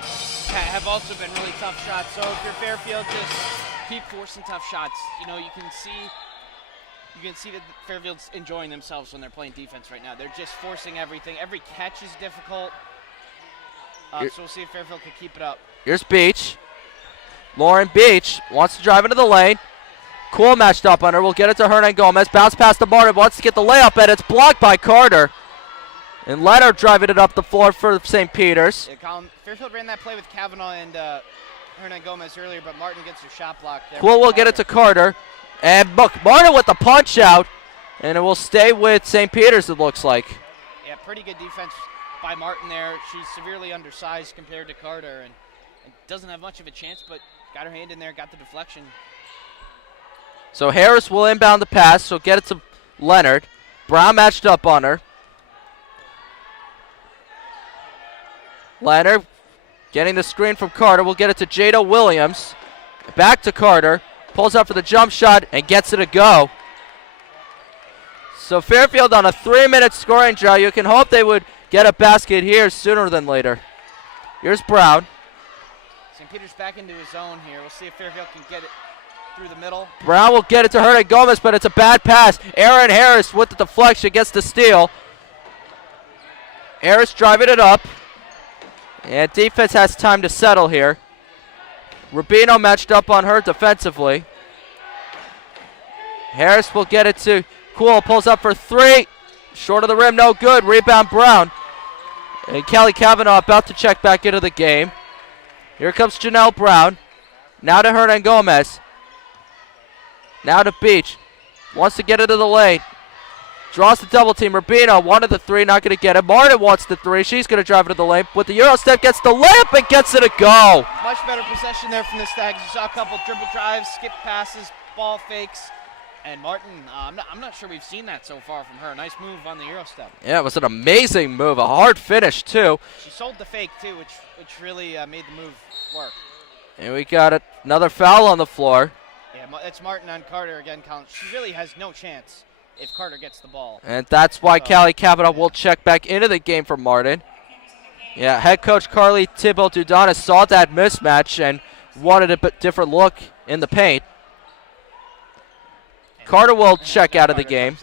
have also been really tough shots. So if you're Fairfield, just keep forcing tough shots. You know, you can see that Fairfield's enjoying themselves when they're playing defense right now. They're just forcing everything. Every catch is difficult. So we'll see if Fairfield can keep it up. Here's Beach. Lauren Beach wants to drive into the lane. Cool matched up on her. We'll get it to Hernan Gomez. Bounce past to Martin. Wants to get the layup, and it's blocked by Carter. And Leonard driving it up the floor for St. Peter's. Yeah, Colin, Fairfield ran that play with Kavanaugh and Hernan Gomez earlier, but Martin gets her shot blocked there. Cool will get it to Carter. And look, Martin with the punch out. And it will stay with St. Peter's, it looks like. Yeah, pretty good defense by Martin there. She's severely undersized compared to Carter and doesn't have much of a chance, but got her hand in there, got the deflection. So Harris will inbound the pass, so get it to Leonard. Brown matched up on her. Leonard getting the screen from Carter. We'll get it to Jada Williams. Back to Carter. Pulls up for the jump shot and gets it to go. So Fairfield on a 3-minute scoring drought. You can hope they would get a basket here sooner than later. Here's Brown. St. Peter's back into his zone here. We'll see if Fairfield can get it through the middle. Brown will get it to Hernan Gomez, but it's a bad pass. Aaron Harris with the deflection gets the steal. Harris driving it up. And defense has time to settle here. Rubino matched up on her defensively. Harris will get it to Cool. Pulls up for 3. Short of the rim, no good. Rebound Brown. And Kelly Kavanaugh about to check back into the game. Here comes Janelle Brown. Now to Hernan Gomez. Now to Beach. Wants to get into the lane. Draws the double team. Rubino wanted the 3, not going to get it. Martin wants the 3. She's going to drive into the lane. With the Euro step, gets the layup and gets it to go. Much better possession there from the Stags. You saw a couple dribble drives, skip passes, ball fakes. And Martin, I'm not sure we've seen that so far from her. Nice move on the Euro step. Yeah, it was an amazing move. A hard finish, too. She sold the fake, too, which really made the move work. And we got another foul on the floor. Yeah, it's Martin on Carter again, Colin. She really has no chance if Carter gets the ball. And that's why Callie Kavanaugh will check back into the game for Martin. Yeah, head coach Carly Thibault-Dudonis saw that mismatch and wanted a bit different look in the paint. Carter will check out of the game.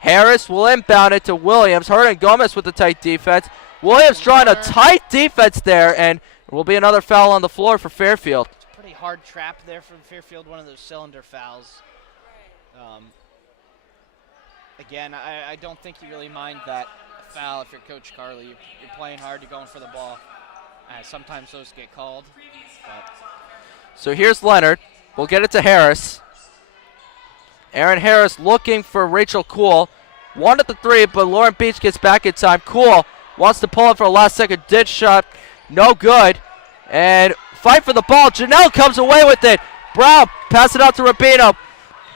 Harris will inbound it to Williams. Hernan Gomez with the tight defense. Williams drawing a tight defense there, and there will be another foul on the floor for Fairfield. It's a pretty hard trap there from Fairfield, one of those cylinder fouls. Again, I don't think you really mind that foul if you're Coach Carly. You're playing hard, you're going for the ball. Sometimes those get called. So here's Leonard. We'll get it to Harris. Aaron Harris looking for Rachel Cool. Wanted the 3, but Lauren Beach gets back in time. Cool wants to pull it for a last-second ditch shot. No good. And fight for the ball. Janelle comes away with it. Brown pass it out to Rubino.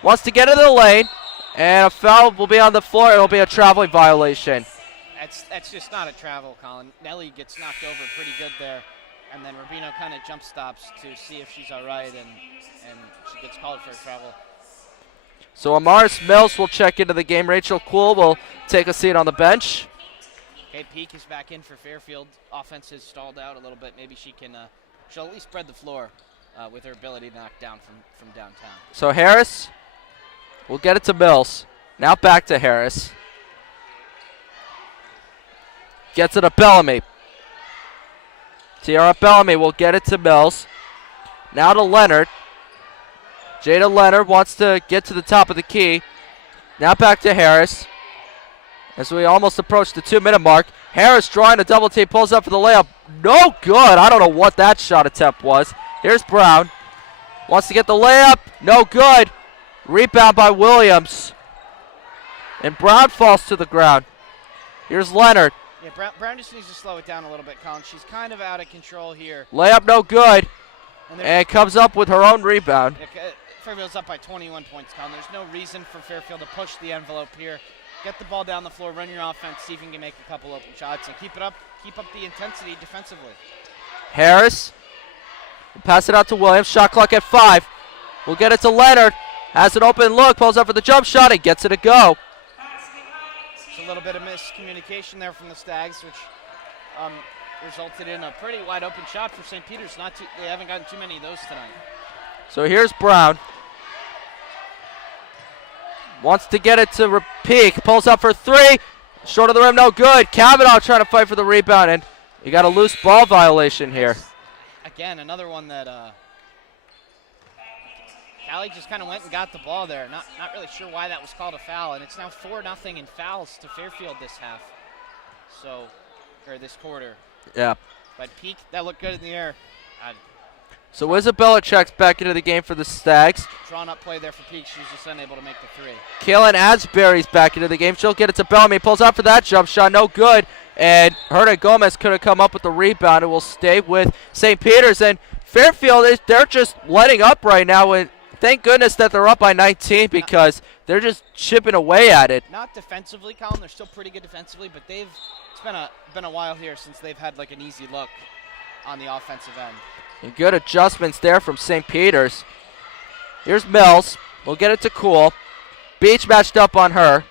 Wants to get into the lane. And a foul will be on the floor. It will be a traveling violation. That's just not a travel, Colin. Nelly gets knocked over pretty good there. And then Rubino kind of jump stops to see if she's all right. And she gets called for a travel. So Amaris Mills will check into the game. Rachel Cool will take a seat on the bench. Okay, Peak is back in for Fairfield. Offense has stalled out a little bit. Maybe she'll at least spread the floor with her ability to knock down from downtown. So Harris will get it to Mills. Now back to Harris. Gets it to Bellamy. Tiara Bellamy will get it to Mills. Now to Leonard. Jada Leonard wants to get to the top of the key. Now back to Harris. As we almost approach the 2-minute mark. Harris drawing a double team, pulls up for the layup. No good. I don't know what that shot attempt was. Here's Brown. Wants to get the layup. No good. Rebound by Williams. And Brown falls to the ground. Here's Leonard. Yeah, Brown just needs to slow it down a little bit, Colin. She's kind of out of control here. Layup no good. And comes up with her own rebound. Fairfield's up by 21 points, Colin. There's no reason for Fairfield to push the envelope here. Get the ball down the floor, run your offense, see if you can make a couple open shots, and keep it up. Keep up the intensity defensively. Harris will pass it out to Williams. Shot clock at 5. We'll get it to Leonard. Has an open look, pulls up for the jump shot, and gets it to go. It's a little bit of miscommunication there from the Stags, which resulted in a pretty wide open shot for St. Peter's. They haven't gotten too many of those tonight. So here's Brown. Wants to get it to Peak. Pulls up for 3. Short of the rim, no good. Kavanaugh trying to fight for the rebound, and you got a loose ball violation here. Again, another one that Callie just kind of went and got the ball there. Not really sure why that was called a foul, and it's now 4-0 in fouls to Fairfield this half. Or this quarter. Yeah. But Peak, that looked good in the air. So Isabella checks back into the game for the Stags. Drawn up play there for Peak. She's just unable to make the 3. Kaylin Asbury's back into the game. She'll get it to Bellamy. Pulls out for that jump shot. No good. And Herna Gomez could have come up with the rebound. It will stay with St. Peter's. And Fairfield, they're just letting up right now. And thank goodness that they're up by 19 because they're just chipping away at it. Not defensively, Colin. They're still pretty good defensively, but it's been a while here since they've had like an easy look on the offensive end. And good adjustments there from St. Peter's. Here's Mills. We'll get it to Cool. Beach matched up on her.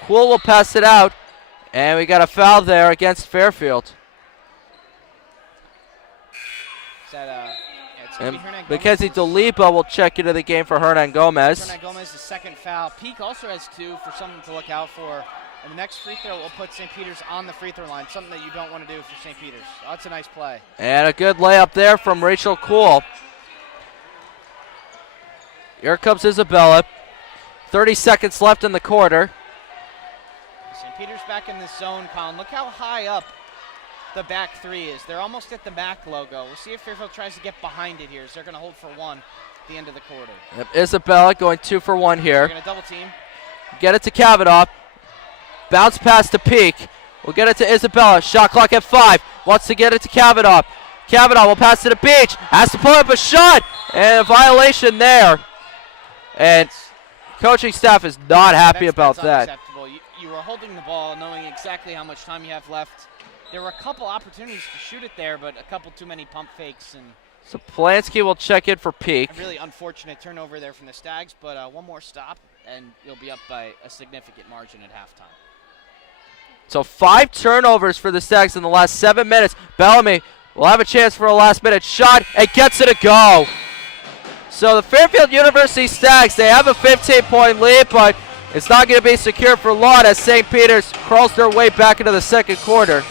Cool will pass it out. And we got a foul there against Fairfield. Is that, it's going to be Hernan Gomez. Mackenzie DeLipa will check into the game for Hernan Gomez. Hernan Gomez, the second foul. Peak also has 2 for something to look out for. And the next free throw will put St. Peter's on the free throw line, something that you don't want to do for St. Peter's. Oh, that's a nice play. And a good layup there from Rachel Cool. Here comes Isabella. 30 seconds left in the quarter. St. Peter's back in this zone, Colin. Look how high up the back 3 is. They're almost at the MAC logo. We'll see if Fairfield tries to get behind it here. So they're going to hold for 1 at the end of the quarter. Yep, Isabella going 2 for 1 here. They're going to double team. Get it to Kavanaugh. Bounce pass to Peak. We'll get it to Isabella. Shot clock at 5. Wants to get it to Kavanaugh. Kavanaugh will pass to the Beach. Has to pull up a shot. And a violation there. And coaching staff is not happy about that. Unacceptable. You were holding the ball, knowing exactly how much time you have left. There were a couple opportunities to shoot it there, but a couple too many pump fakes. And so Polanski will check in for Peak. A really unfortunate turnover there from the Stags, but one more stop, and you'll be up by a significant margin at halftime. So 5 turnovers for the Stags in the last 7 minutes. Bellamy will have a chance for a last-minute shot and gets it to go. So the Fairfield University Stags, they have a 15-point lead, but it's not going to be secure for long as St. Peter's crawls their way back into the second quarter.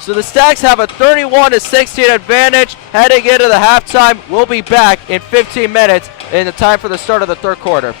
So the Stags have a 31-16 advantage heading into the halftime. We'll be back in 15 minutes in the time for the start of the third quarter.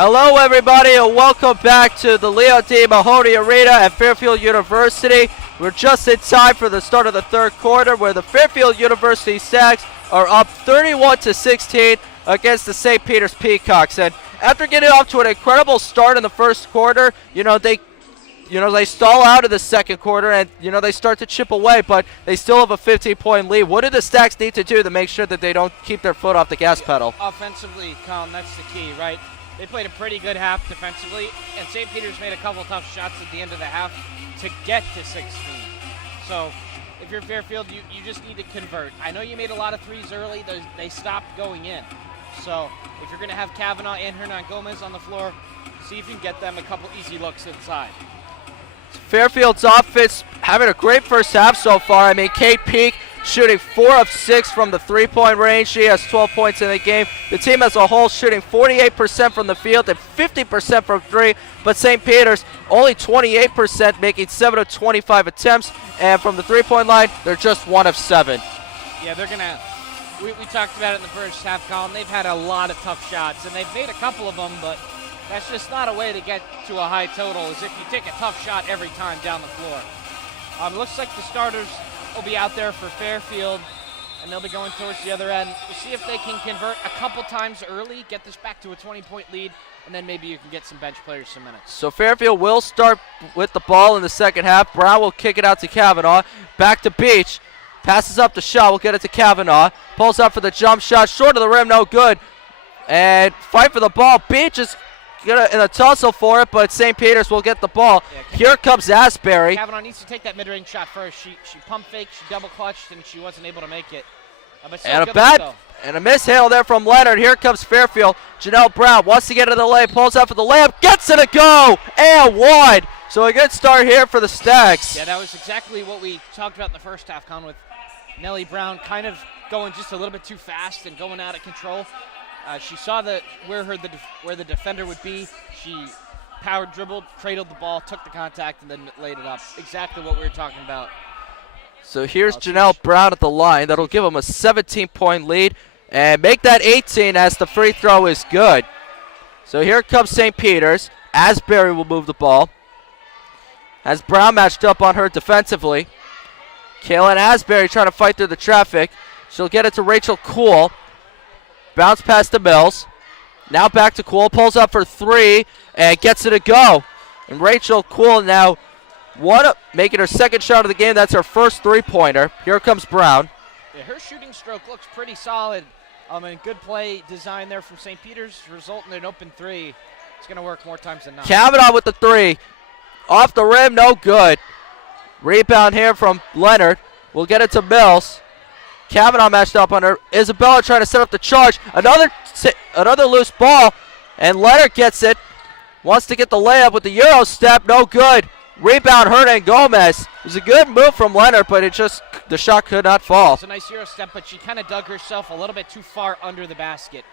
Hello, everybody, and welcome back to the Leo D. Mahoney Arena at Fairfield University. We're just in time for the start of the third quarter, where the Fairfield University Stags are up 31-16 against the St. Peter's Peacocks. And after getting off to an incredible start in the first quarter, they stall out in the second quarter, and they start to chip away, but they still have a 15-point lead. What do the Stags need to do to make sure that they don't keep their foot off the gas pedal? Offensively, Colin, that's the key, right? They played a pretty good half defensively, and St. Peter's made a couple tough shots at the end of the half to get to 16. So if you're Fairfield, you just need to convert. I know you made a lot of threes early. They stopped going in. So if you're going to have Kavanaugh and Hernan Gomez on the floor, see if you can get them a couple easy looks inside. Fairfield's offense having a great first half so far. I mean, Kate Peak shooting 4 of 6 from the three-point range. She has 12 points in the game. The team as a whole shooting 48% from the field and 50% from three, but St. Peter's only 28%, making 7 of 25 attempts. And from the three-point line, they're just 1 of 7. Yeah, they're going to – we talked about it in the first half, Colin. They've had a lot of tough shots, and they've made a couple of them, but that's just not a way to get to a high total, is if you take a tough shot every time down the floor. Looks like the starters will be out there for Fairfield, and they'll be going towards the other end. We'll see if they can convert a couple times early, get this back to a 20-point lead, and then maybe you can get some bench players some minutes. So Fairfield will start with the ball in the second half. Brown will kick it out to Kavanaugh. Back to Beach. Passes up the shot. We'll get it to Kavanaugh. Pulls up for the jump shot. Short of the rim, no good. And fight for the ball. Beach is in a tussle for it, but St. Peter's will get the ball. Yeah, here comes Asbury. Kavanaugh needs to take that mid-range shot first. She pump faked, she double clutched, and she wasn't able to make it. And a mishandle there from Leonard. Here comes Fairfield. Janelle Brown wants to get to the layup, pulls out for the layup, gets it a go, and one. So a good start here for the Stags. Yeah, that was exactly what we talked about in the first half, Con, with Nellie Brown kind of going just a little bit too fast and going out of control. She saw where the defender would be. She power dribbled, cradled the ball, took the contact, and then laid it up. Exactly what we were talking about. So here's Janelle Brown at the line. That'll give them a 17-point lead and make that 18 as the free throw is good. So here comes St. Peter's. Asbury will move the ball. Has Brown matched up on her defensively. Kaylin Asbury trying to fight through the traffic. She'll get it to Rachel Kuhl. Bounce pass to Mills. Now back to Kuhl. Pulls up for three and gets it to go. And Rachel Kuhl now making her second shot of the game. That's her first three-pointer. Here comes Brown. Yeah, her shooting stroke looks pretty solid. And good play design there from St. Peter's, resulting in an open three. It's going to work more times than not. Kavanaugh with the three. Off the rim, no good. Rebound here from Leonard. We'll get it to Mills. Kavanaugh matched up on her. Isabella trying to set up the charge. Another loose ball, and Leonard gets it. Wants to get the layup with the Euro step, no good. Rebound, Hernan Gomez. It was a good move from Leonard, but the shot could not fall. It's a nice Euro step, but she kind of dug herself a little bit too far under the basket.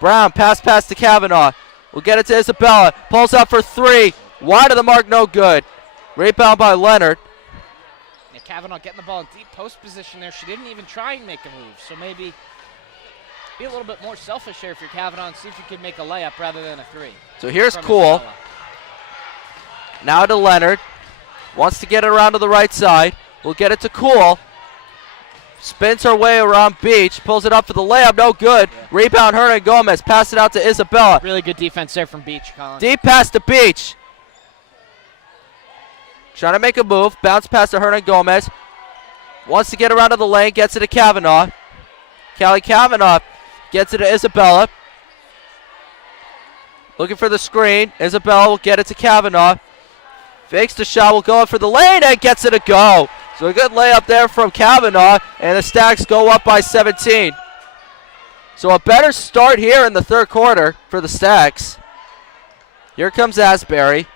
Brown, pass to Kavanaugh. We'll get it to Isabella. Pulls up for three. Wide of the mark, no good. Rebound by Leonard. Yeah, Kavanaugh getting the ball in deep post position there. She didn't even try and make a move, so maybe be a little bit more selfish here if you're Kavanaugh and see if you can make a layup rather than a three. So here's Kuhl. Now to Leonard. Wants to get it around to the right side. We'll get it to Kuhl. Spins her way around Beach. Pulls it up for the layup. No good. Yeah. Rebound Hernan Gomez. Pass it out to Isabella. Really good defense there from Beach, Colin. Deep pass to Beach. Trying to make a move. Bounce pass to Hernan Gomez. Wants to get around to the lane. Gets it to Kavanaugh. Callie Kavanaugh gets it to Isabella. Looking for the screen. Isabella will get it to Kavanaugh. Fakes the shot. Will go up for the lane and gets it a go. So a good layup there from Kavanaugh. And the Stags go up by 17. So a better start here in the third quarter for the Stags. Here comes Asbury.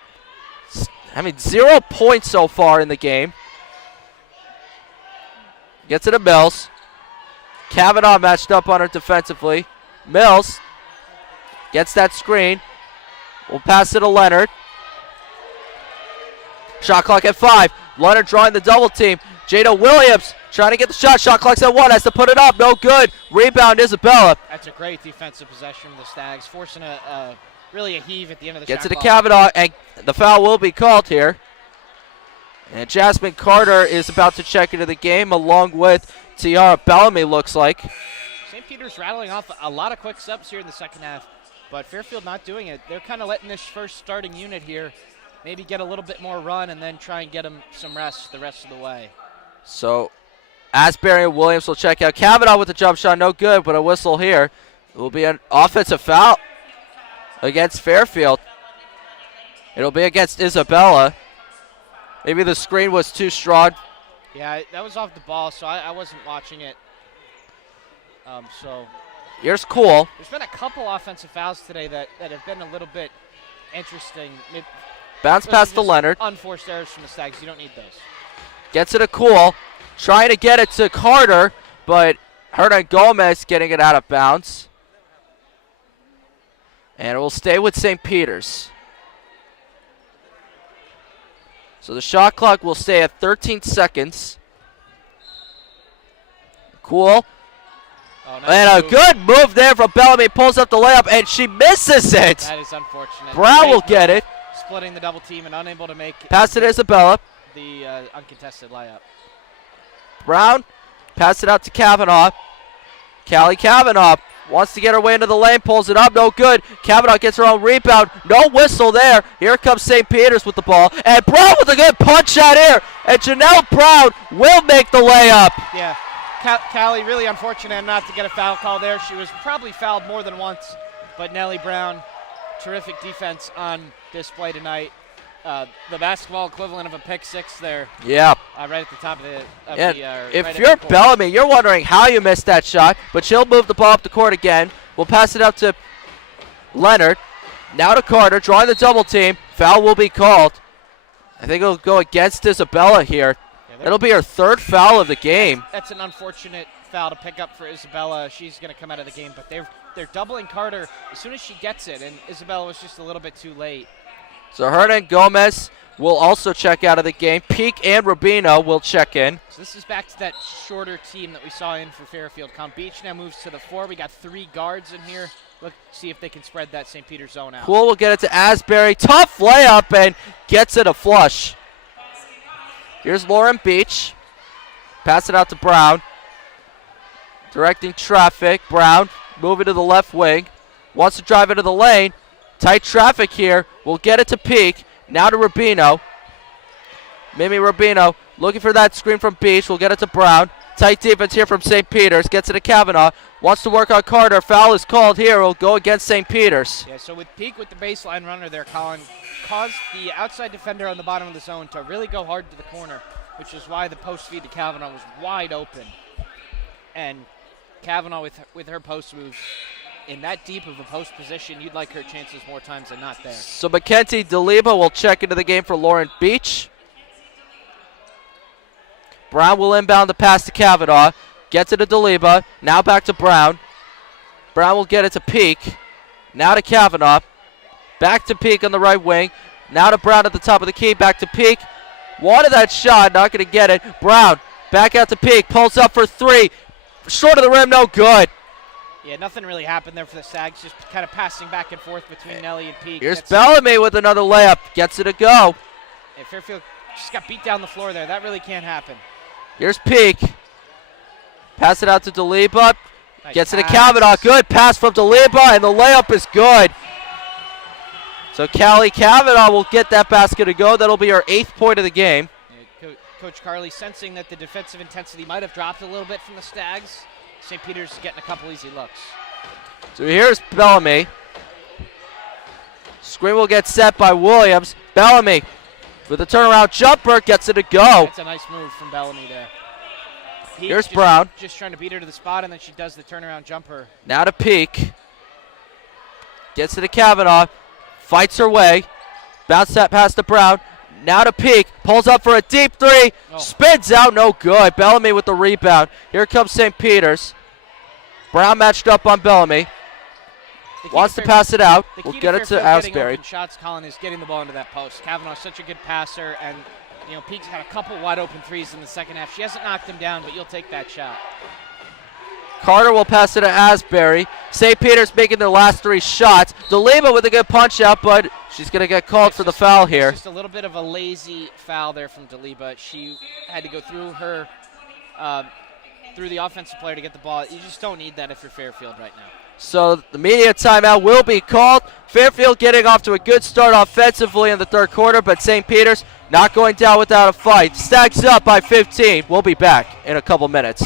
0 points so far in the game. Gets it to Mills. Kavanaugh matched up on her defensively. Mills gets that screen. We'll pass it to Leonard. Shot clock at 5. Leonard drawing the double team. Jada Williams trying to get the shot. Shot clock's at 1. Has to put it up. No good. Rebound Isabella. That's a great defensive possession from the Stags, forcing a really a heave at the end of the Gets shot it to clock. Kavanaugh, and the foul will be called here. And Jasmine Carter is about to check into the game, along with Tiara Bellamy, looks like. St. Peter's rattling off a lot of quick subs here in the second half, but Fairfield not doing it. They're kind of letting this first starting unit here maybe get a little bit more run and then try and get them some rest the rest of the way. So Asbury and Williams will check out. Kavanaugh with the jump shot, no good, but a whistle here. It will be an offensive foul against Fairfield. It'll be against Isabella. Maybe the screen was too strong. Yeah, that was off the ball, so I wasn't watching it. So here's Cool. there's been a couple offensive fouls today that have been a little bit interesting. Bounce Those pass are to just Leonard. Unforced errors from the Stags. You don't need those. Gets it to Cool. Trying to get it to Carter, but Hernan Gomez getting it out of bounds. And it will stay with St. Peter's. So the shot clock will stay at 13 seconds. Cool. Oh, nice And a move. good move there from Bellamy. Pulls up the layup, and she misses it. That is unfortunate. Brown Great will get move, it. Splitting the double team and unable to make Pass it to Isabella. the uncontested layup. Brown, pass it out to Kavanaugh. Callie Kavanaugh wants to get her way into the lane, pulls it up, no good. Kavanaugh gets her own rebound, no whistle there. Here comes St. Peter's with the ball, and Brown with a good punch out here, and Janelle Brown will make the layup. Yeah, Callie really unfortunate not to get a foul call there. She was probably fouled more than once, but Nellie Brown, terrific defense on display tonight. The basketball equivalent of a pick six there. Yeah. Right at the top of the. If right you're at the Bellamy, you're wondering how you missed that shot, but she'll move the ball up the court again. We'll pass it up to Leonard. Now to Carter, drawing the double team. Foul will be called. I think it'll go against Isabella here. Yeah, It'll be her third foul of the game. That's an unfortunate foul to pick up for Isabella. She's going to come out of the game, but they're doubling Carter as soon as she gets it, and Isabella was just a little bit too late. So Hernan Gomez will also check out of the game. Peak and Rubino will check in. So this is back to that shorter team that we saw in for Fairfield. Count Beach now moves to the 4. We got 3 guards in here. Let's see if they can spread that St. Peter's zone out. Poole will get it to Asbury. Tough layup and gets it a flush. Here's Lauren Beach. Pass it out to Brown. Directing traffic. Brown moving to the left wing. Wants to drive into the lane. Tight traffic here. We'll get it to Peak. Now to Rubino. Mimi Rubino looking for that screen from Beach. We'll get it to Brown. Tight defense here from St. Peter's. Gets it to Kavanaugh. Wants to work on Carter. Foul is called here. It'll go against St. Peter's. Yeah, so with Peak with the baseline runner there, Colin, caused the outside defender on the bottom of the zone to really go hard to the corner, which is why the post feed to Kavanaugh was wide open. And Kavanaugh with her post moves, in that deep of a post position, you'd like her chances more times than not there. So Mackenzie DeLiba will check into the game for Lauren Beach. Brown will inbound the pass to Kavanaugh. Gets it to DeLiba. Now back to Brown. Brown will get it to Peak. Now to Kavanaugh. Back to Peak on the right wing. Now to Brown at the top of the key. Back to Peak. Wanted that shot. Not going to get it. Brown back out to Peak. Pulls up for 3. Short of the rim. No good. Yeah, nothing really happened there for the Stags, just kind of passing back and forth between Nelly and Peak. Here's Bellamy with another layup. Gets it to go. Yeah, Fairfield just got beat down the floor there. That really can't happen. Here's Peak. Pass it out to DeLiba. Nice Gets it to pass. Kavanaugh. Good pass from DeLiba, and the layup is good. So Callie Kavanaugh will get that basket to go. That'll be her 8th point of the game. Yeah, Coach Carley sensing that the defensive intensity might have dropped a little bit from the Stags. St. Peter's getting a couple easy looks. So here's Bellamy. Screen will get set by Williams. Bellamy with a turnaround jumper gets it to go. That's a nice move from Bellamy there. Here's Brown. Just trying to beat her to the spot, and then she does the turnaround jumper. Now to Peak. Gets it to Kavanaugh. Fights her way. Bounce that pass to Brown. Now to Peak. Pulls up for a deep 3. Oh. Spins out. No good. Bellamy with the rebound. Here comes St. Peter's. Brown matched up on Bellamy. Wants to pass it out. We'll get it to Asbury. Getting shots, Colin, is getting the ball into that post. Kavanaugh's such a good passer, and Peak's had a couple wide open threes in the second half. She hasn't knocked him down, but you'll take that shot. Carter will pass it to Asbury. St. Peter's making their last 3 shots. DeLima with a good punch out, but she's going to get called for the foul here. Just a little bit of a lazy foul there from DeLima. She had to go through her, through the offensive player to get the ball. You just don't need that if you're Fairfield right now. So the media timeout will be called. Fairfield getting off to a good start offensively in the third quarter, but St. Peter's not going down without a fight. Stags up by 15. We'll be back in a couple minutes.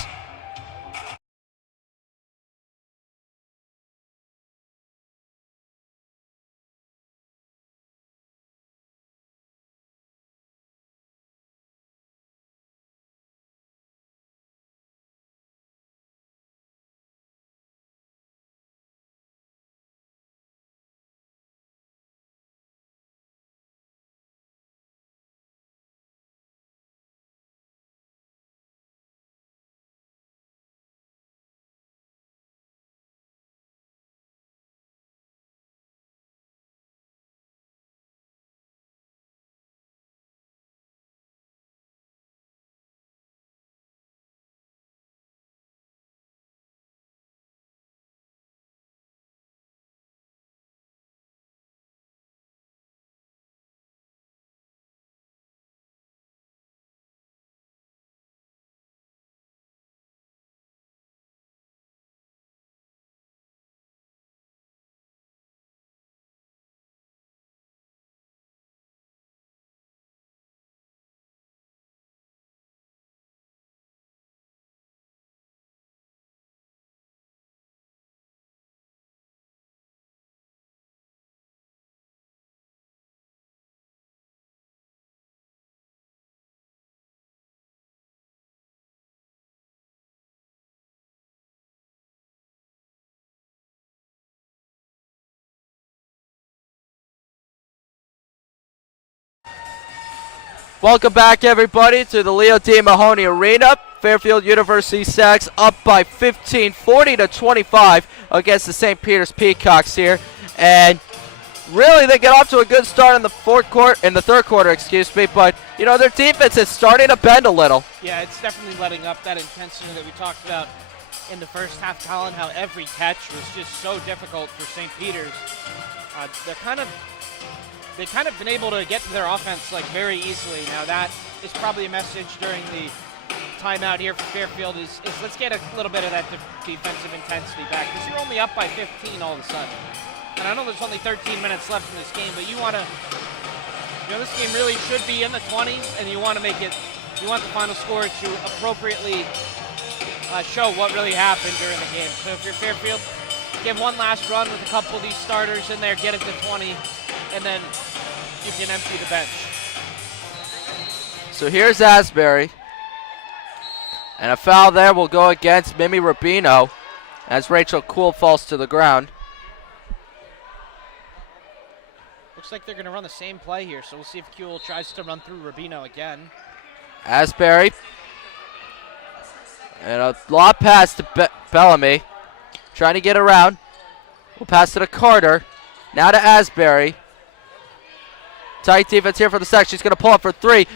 Welcome back, everybody, to the Leo D. Mahoney Arena. Fairfield University Stags up by 15, 40-25 against the St. Peter's Peacocks here. And really, they get off to a good start in the third quarter, excuse me. But you know, their defense is starting to bend a little. Yeah, it's definitely letting up that intensity that we talked about in the first half, Colin. How every catch was just so difficult for St. Peter's. They've kind of been able to get to their offense like very easily. Now that is probably a message during the timeout here for Fairfield is let's get a little bit of that defensive intensity back, because you're only up by 15 all of a sudden. And I know there's only 13 minutes left in this game, but you want to, this game really should be in the 20s, and you want to make it, you want the final score to appropriately show what really happened during the game. So if you're Fairfield, give one last run with a couple of these starters in there, get it to 20, and then you can empty the bench. So here's Asbury. And a foul there will go against Mimi Rubino as Rachel Kuhl falls to the ground. Looks like they're going to run the same play here, so we'll see if Kuhl tries to run through Rubino again. Asbury. And a lob pass to Bellamy. Trying to get around. We'll pass it to Carter. Now to Asbury. Tight defense here for the Stags. She's going to pull up for 3.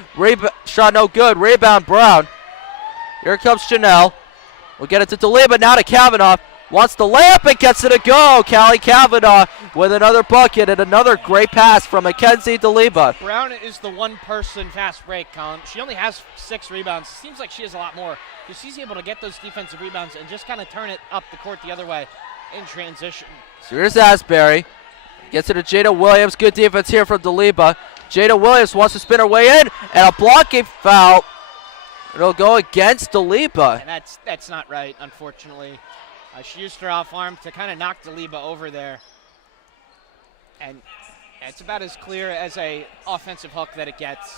Shot no good. Rebound Brown. Here comes Janelle. We'll get it to DeLima. Now to Kavanaugh. Wants the layup and gets it to go. Callie Kavanaugh with another bucket and another great pass from Mackenzie DeLima. Brown is the one-person fast break, Colin. She only has 6 rebounds. Seems like she has a lot more, because she's able to get those defensive rebounds and just kind of turn it up the court the other way in transition. So here's Asbury. Gets it to Jada Williams. Good defense here from DeLima. Jada Williams wants to spin her way in, and a blocking foul. It'll go against DeLima. And that's not right, unfortunately. She used her off arm to kind of knock DeLima over there. And it's about as clear as a offensive hook that it gets.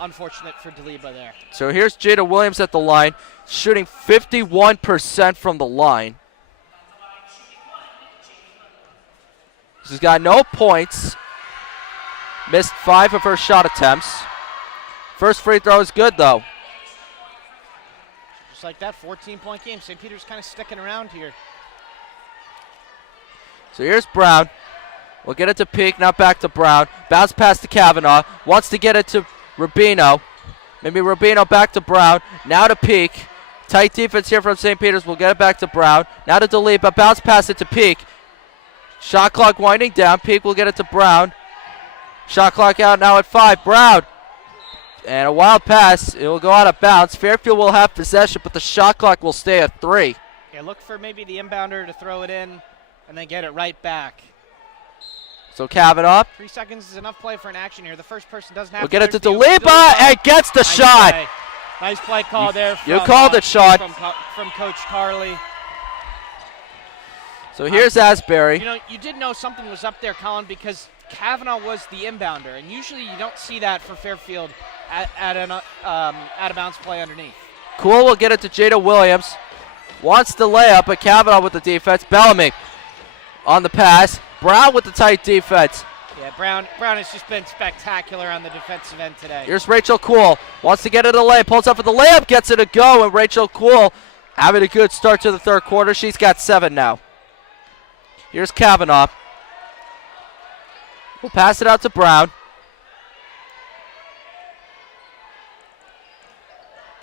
Unfortunate for DeLima there. So here's Jada Williams at the line, shooting 51% from the line. She's got no points. Missed 5 of her shot attempts. First free throw is good, though. Just like that, 14-point game. St. Peter's kind of sticking around here. So here's Brown. We'll get it to Peak, now back to Brown. Bounce pass to Kavanaugh. Wants to get it to Rubino. Maybe Rubino back to Brown. Now to Peak. Tight defense here from St. Peter's. We'll get it back to Brown. Now to Deliba. Bounce pass it to Peak. Shot clock winding down. Peak will get it to Brown. Shot clock out now at 5. Brown. And a wild pass. It will go out of bounds. Fairfield will have possession, but the shot clock will stay at 3. Yeah, look for maybe the inbounder to throw it in and then get it right back. So Kavanaugh. 3 seconds is enough play for an action here. The first person doesn't have We'll to. get it to Deliba Deliba and gets the shot. Play. Nice play call there. You called it, Sean. From Coach Carley. So here's Asbury. You know, you did know something was up there, Colin, because Kavanaugh was the inbounder, and usually you don't see that for Fairfield at an out-of-bounds play underneath. Cool will get it to Jada Williams. Wants the layup, but Kavanaugh with the defense. Bellamy on the pass. Brown with the tight defense. Yeah, Brown has just been spectacular on the defensive end today. Here's Rachel Cool. Wants to get it a lay. Pulls up for the layup. Gets it a go. And Rachel Cool having a good start to the third quarter. She's got 7 now. Here's Kavanaugh. We'll pass it out to Brown.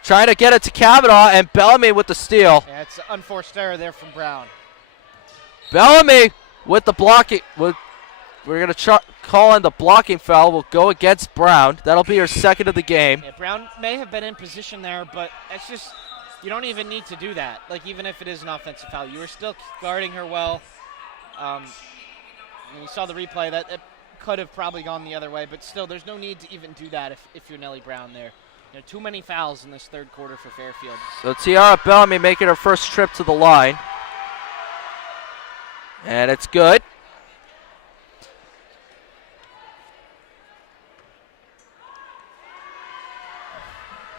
Trying to get it to Kavanaugh, and Bellamy with the steal. Yeah, it's an unforced error there from Brown. Bellamy with the blocking. We're going to call in the blocking foul. Will go against Brown. That'll be her second of the game. Yeah, Brown may have been in position there, but it's just, you don't even need to do that. Like, even if it is an offensive foul, you were still guarding her well. You saw the replay. That it could have probably gone the other way, but still, there's no need to even do that if you're Nellie Brown there. There are too many fouls in this third quarter for Fairfield. So Tiara Bellamy making her first trip to the line. And it's good.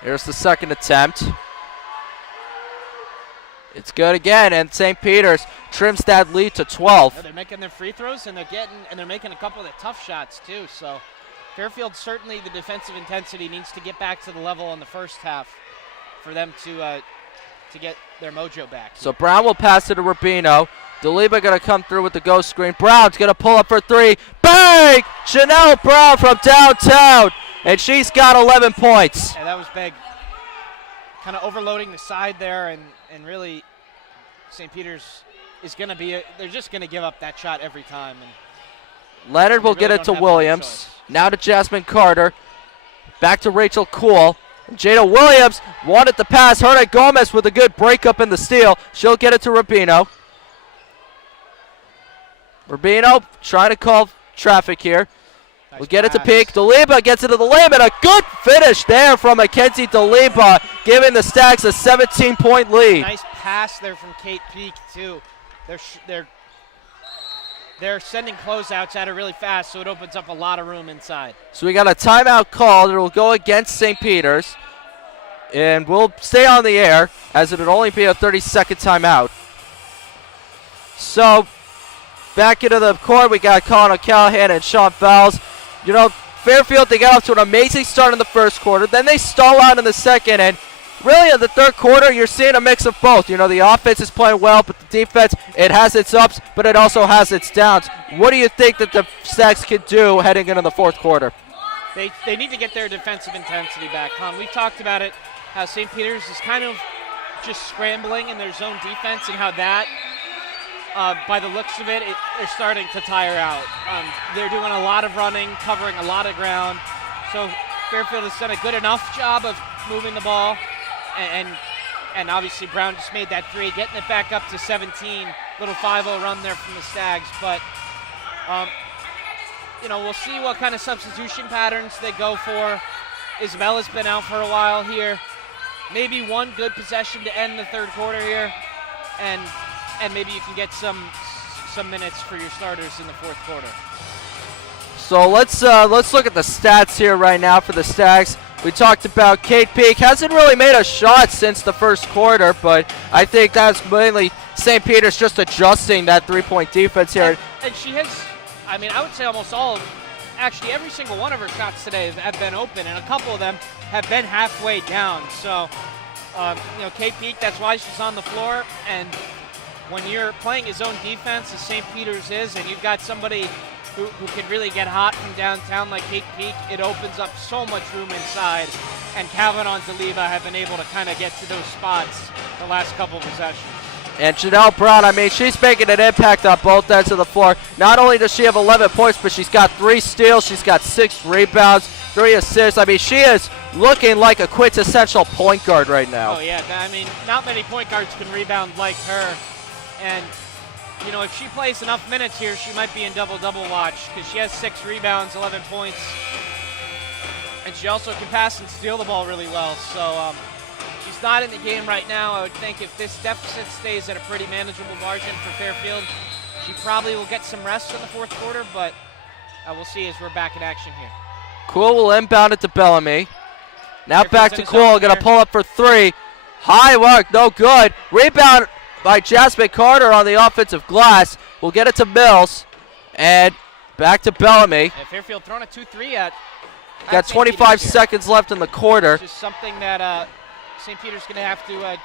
Here's the second attempt. It's good again, and St. Peter's trims that lead to 12. Yeah, they're making their free throws, and they're making a couple of the tough shots too. So Fairfield, certainly the defensive intensity needs to get back to the level in the first half for them to get their mojo back. So Brown will pass it to Rubino. Deliba going to come through with the ghost screen. Brown's going to pull up for 3. Bang! Chanel Brown from downtown, and she's got 11 points. Yeah, that was big. Kind of overloading the side there, and really St. Peter's is going to be they're just going to give up that shot every time. And Leonard will get it to Williams. Now to Jasmine Carter. Back to Rachel Cool. Jada Williams wanted the pass. Herna Gomez with a good breakup in the steal. She'll get it to Rubino. Rubino trying to call traffic here. Nice we'll get pass. it to Peak. Deliba gets it to the layup, and a good finish there from Mackenzie Deliba, giving the Stags a 17-point lead. Nice pass there from Kate Peak too. They're sending closeouts at her really fast, so it opens up a lot of room inside. So we got a timeout called. It will go against St. Peter's, and we'll stay on the air as it would only be a 30-second timeout. So back into the court, we got Colin O'Callahan and Sean Fowles. You know, Fairfield, they got off to an amazing start in the first quarter. Then they stall out in the second, and really in the third quarter, you're seeing a mix of both. You know, the offense is playing well, but the defense, it has its ups, but it also has its downs. What do you think that the Stags can do heading into the fourth quarter? They need to get their defensive intensity back, Con. We've talked about it, how St. Peter's is kind of just scrambling in their zone defense, and how that, by the looks of it, they're starting to tire out. They're doing a lot of running, covering a lot of ground. So Fairfield has done a good enough job of moving the ball, and obviously Brown just made that 3, getting it back up to 17. Little 5-0 run there from the Stags, but you know, we'll see what kind of substitution patterns they go for. Isabella's been out for a while here. Maybe one good possession to end the third quarter here, and maybe you can get some minutes for your starters in the fourth quarter. So let's look at the stats here right now for the Stags. We talked about Kate Peak. Hasn't really made a shot since the first quarter, but I think that's mainly St. Peter's just adjusting that three-point defense here. And she has, I mean, I would say almost all, actually every single one of her shots today have been open, and a couple of them have been halfway down. So, you know, Kate Peak, that's why she's on the floor. And when you're playing his own defense, as St. Peter's is, and you've got somebody who can really get hot from downtown like Kate Peak, it opens up so much room inside. and Calvin on Zaliba have been able to kind of get to those spots the last couple of possessions. And Janelle Brown, I mean, she's making an impact on both ends of the floor. Not only does she have 11 points, but she's got 3 steals, she's got 6 rebounds, 3 assists. I mean, she is looking like a quintessential point guard right now. Oh, yeah. I mean, not many point guards can rebound like her. And, you know, if she plays enough minutes here, she might be in double-double watch because she has 6 rebounds, 11 points. And she also can pass and steal the ball really well. So she's not in the game right now. I would think if this deficit stays at a pretty manageable margin for Fairfield, she probably will get some rest in the fourth quarter, but we'll see as we're back in action here. Cool will inbound it to Bellamy. Now Fairfield's back in to his Cool, zone gonna here. pull up for 3. High work, no good. Rebound by Jasmine Carter on the offensive glass. We'll get it to Mills. And back to Bellamy. And Fairfield throwing a 2-3 at Got St. 25 Peter's here. seconds left in the quarter. Which is something that St. Peter's going to have to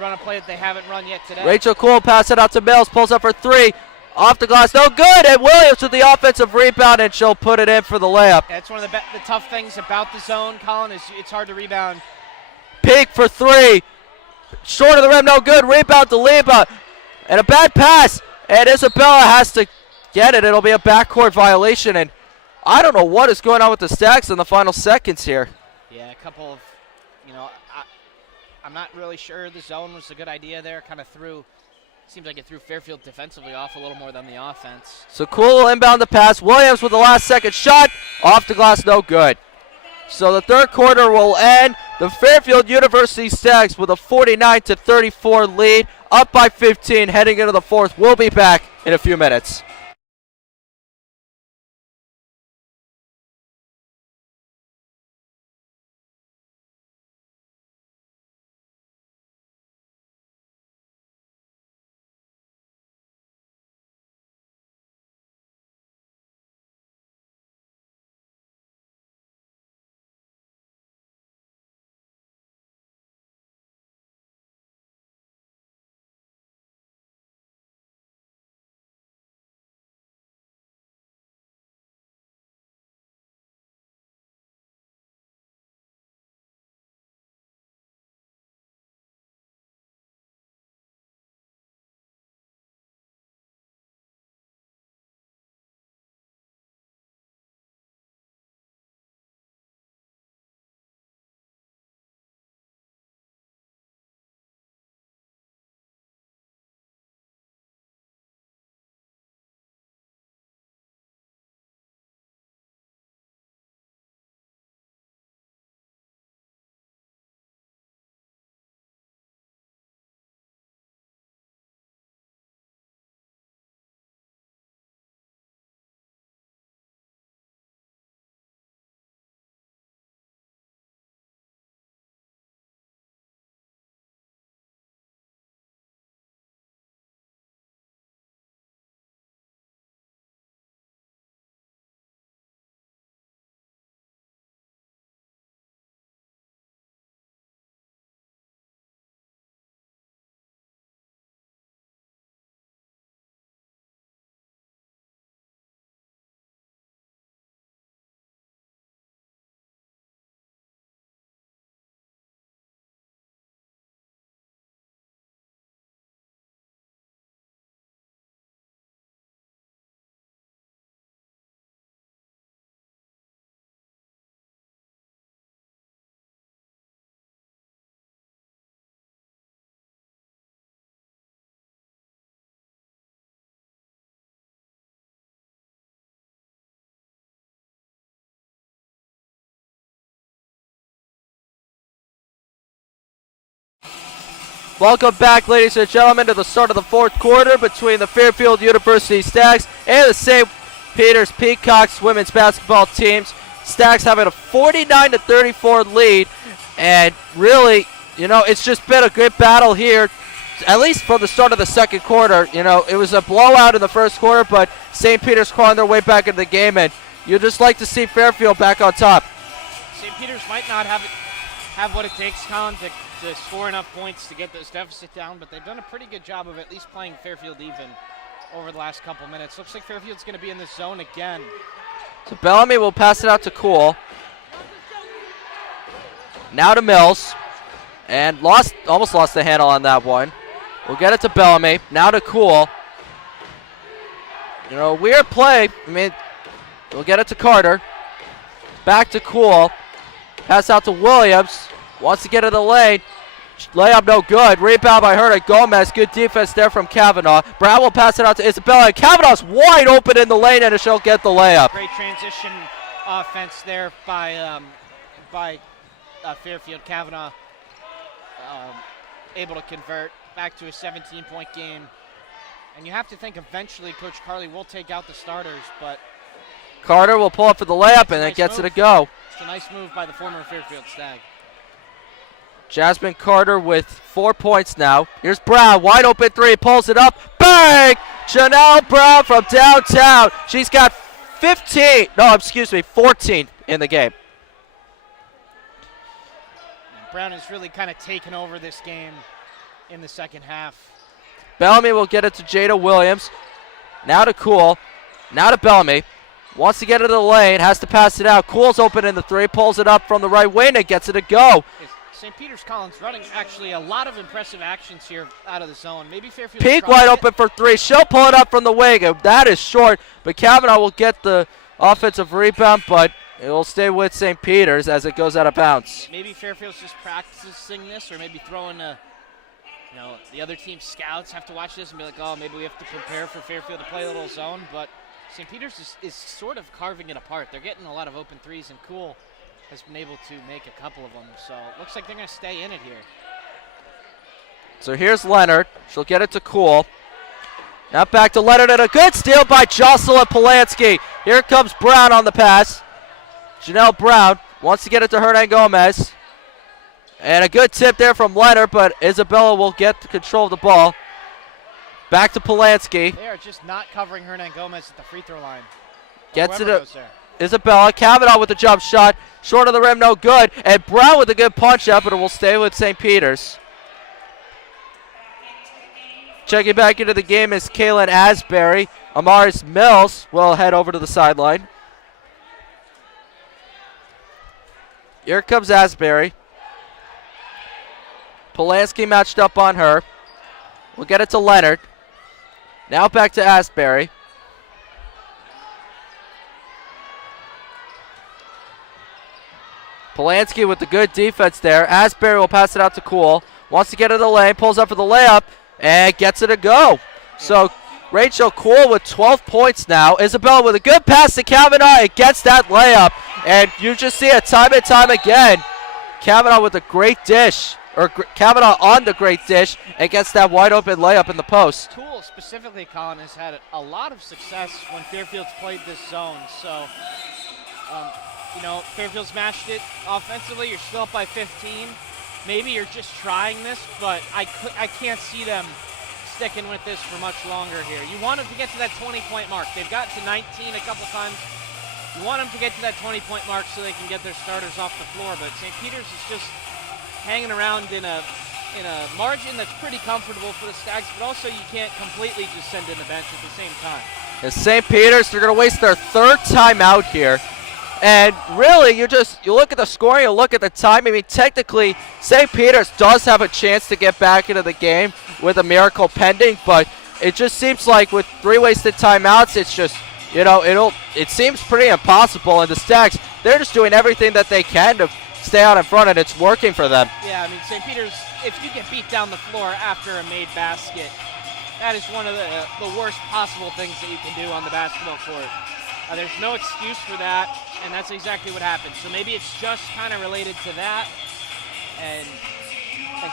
run a play that they haven't run yet today. Rachel Cool pass it out to Mills, pulls up for 3. Off the glass, no good. And Williams with the offensive rebound, and she'll put it in for the layup. That's one of the tough things about the zone, Colin, is it's hard to rebound. Peak for 3. Short of the rim, no good. Rebound to Leba. And a bad pass. And Isabella has to get it. It'll be a backcourt violation. And I don't know what is going on with the Stags in the final seconds here. Yeah, a couple of, you know, I'm not really sure the zone was a good idea there. Kind of seems like it threw Fairfield defensively off a little more than the offense. So Cool will inbound the pass. Williams with the last second shot. Off the glass, no good. So the third quarter will end. The Fairfield University Stags with a 49-34 lead. Up by 15 heading into the fourth. We'll be back in a few minutes. Welcome back, ladies and gentlemen, to the start of the fourth quarter between the Fairfield University Stags and the St. Peter's Peacocks women's basketball teams. Stags having a 49-34 lead, and really, you know, it's just been a good battle here, at least from the start of the second quarter. You know, it was a blowout in the first quarter, but St. Peter's clawing their way back into the game, and you'd just like to see Fairfield back on top. St. Peter's might not have what it takes, Colin, to score enough points to get this deficit down, but they've done a pretty good job of at least playing Fairfield even over the last couple minutes. Looks like Fairfield's going to be in the zone again. So Bellamy will pass it out to Cool. Now to Mills. And almost lost the handle on that one. We'll get it to Bellamy. Now to Cool. You know, weird play. I mean, we'll get it to Carter. Back to Cool. Pass out to Williams. Wants to get to the lane. Layup no good. Rebound by Hernan Gomez. Good defense there from Kavanaugh. Brown will pass it out to Isabella. Kavanaugh's wide open in the lane, and she'll get the layup. Great transition offense there by Fairfield. Kavanaugh able to convert back to a 17-point game. And you have to think eventually Coach Carley will take out the starters, but Carter will pull up for the layup, and it gets it to go. It's a nice move by the former Fairfield Stag. Jasmine Carter with 4 points now. Here's Brown, wide open three, pulls it up, bang! Janelle Brown from downtown. She's got 14 in the game. Brown has really kind of taken over this game in the second half. Bellamy will get it to Jada Williams. Now to Cool. Now to Bellamy. Wants to get into the lane, has to pass it out. Cool's open in the three, pulls it up from the right wing and gets it to go. St. Peter's Collins running actually a lot of impressive actions here out of the zone. Maybe Fairfield. Peak wide open for three. She'll pull it up from the wing. That is short, but Kavanaugh will get the offensive rebound, but it will stay with St. Peter's as it goes out of bounds. Maybe Fairfield's just practicing this, or maybe throwing the other team scouts have to watch this and be like, oh, maybe we have to prepare for Fairfield to play a little zone, but St. Peter's is sort of carving it apart. They're getting a lot of open threes, and Cool has been able to make a couple of them. So it looks like they're going to stay in it here. So here's Leonard. She'll get it to Cool. Now back to Leonard, and a good steal by Jocelyn Polanski. Here comes Brown on the pass. Janelle Brown wants to get it to Hernan Gomez. And a good tip there from Leonard, but Isabella will get control of the ball. Back to Polanski. They are just not covering Hernan Gomez at the free throw line. Gets it to Isabella. Kavanaugh with the jump shot. Short of the rim, no good. And Brown with a good punch up, but it will stay with St. Peter's. Checking back into the game is Kaylin Asbury. Amaris Mills will head over to the sideline. Here comes Asbury. Polanski matched up on her. We'll get it to Leonard. Now back to Asbury. Polanski with the good defense there. Asbury will pass it out to Cool. Wants to get in the lane, pulls up for the layup, and gets it to go. So Rachel Cool with 12 points now. Isabella with a good pass to Kavanaugh. It gets that layup. And you just see it time and time again. Kavanaugh with a great dish. Or Kavanaugh on the great dish and gets that wide open layup in the post. Cool specifically, Colin, has had a lot of success when Fairfield's played this zone. So, Fairfield smashed it offensively. You're still up by 15. Maybe you're just trying this, but I can't see them sticking with this for much longer here. You want them to get to that 20-point mark. They've got to 19 a couple times. You want them to get to that 20-point mark so they can get their starters off the floor, but St. Peter's is just hanging around in a margin that's pretty comfortable for the Stags, but also you can't completely just send in the bench at the same time. And St. Peter's, they're going to waste their third timeout here. And really, you look at the scoring, you look at the time. I mean, technically, St. Peter's does have a chance to get back into the game with a miracle pending, but it just seems like with 3 wasted timeouts, it's just, it seems pretty impossible. And the Stags, they're just doing everything that they can to stay out in front, and it's working for them. Yeah, I mean, St. Peter's, if you get beat down the floor after a made basket, that is one of the worst possible things that you can do on the basketball court. There's no excuse for that, and that's exactly what happened. So maybe it's just kind of related to that, and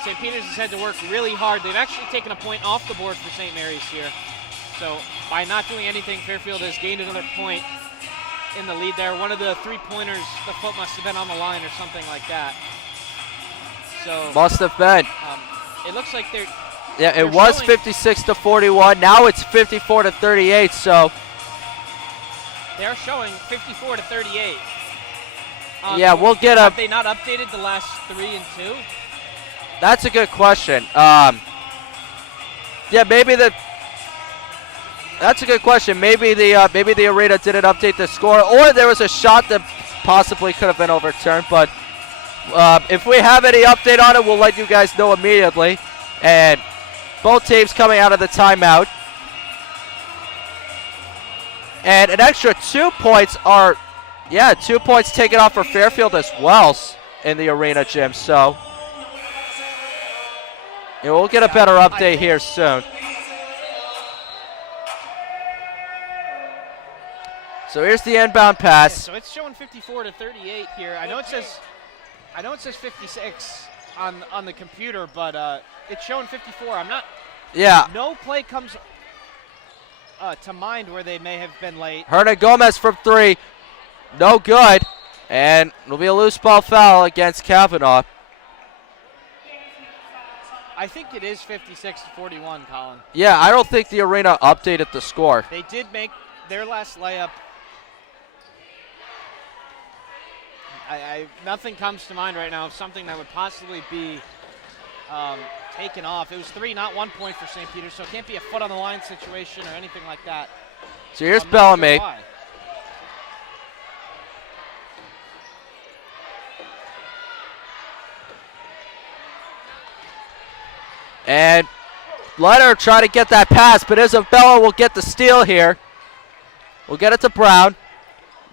St. Peter's has had to work really hard. They've actually taken a point off the board for St. Mary's here. So by not doing anything, Fairfield has gained another point in the lead there. One of the 3-pointers, the foot must have been on the line or something like that. So must have been. It looks like they're it was 56-41. Now it's 54-38. So they're showing 54-38. Yeah, we'll get Have they not updated the last 3 and 2? That's a good question. That's a good question. Maybe the arena didn't update the score, or there was a shot that possibly could have been overturned. But If we have any update on it, we'll let you guys know immediately. And both teams coming out of the timeout. And an extra 2 points are, 2 points taken off for Fairfield as well in the arena, Jim. So we'll get a better update here soon. So here's the inbound pass. So it's showing 54-38 here. I know it says 56 on the computer, but it's showing 54. I'm not. Yeah. No play comes to mind where they may have been late. Hernan Gomez from 3, no good, and it'll be a loose ball foul against Kavanaugh. I think it is 56-41, Colin. Yeah, I don't think the arena updated the score. They did make their last layup. Nothing comes to mind right now of something that would possibly be taken off. It was 3, not 1 point for St. Peter's, so it can't be a foot on the line situation or anything like that. So here's Bellamy. Sure why. And Leonard trying to get that pass, but Isabella will get the steal here. We'll get it to Brown.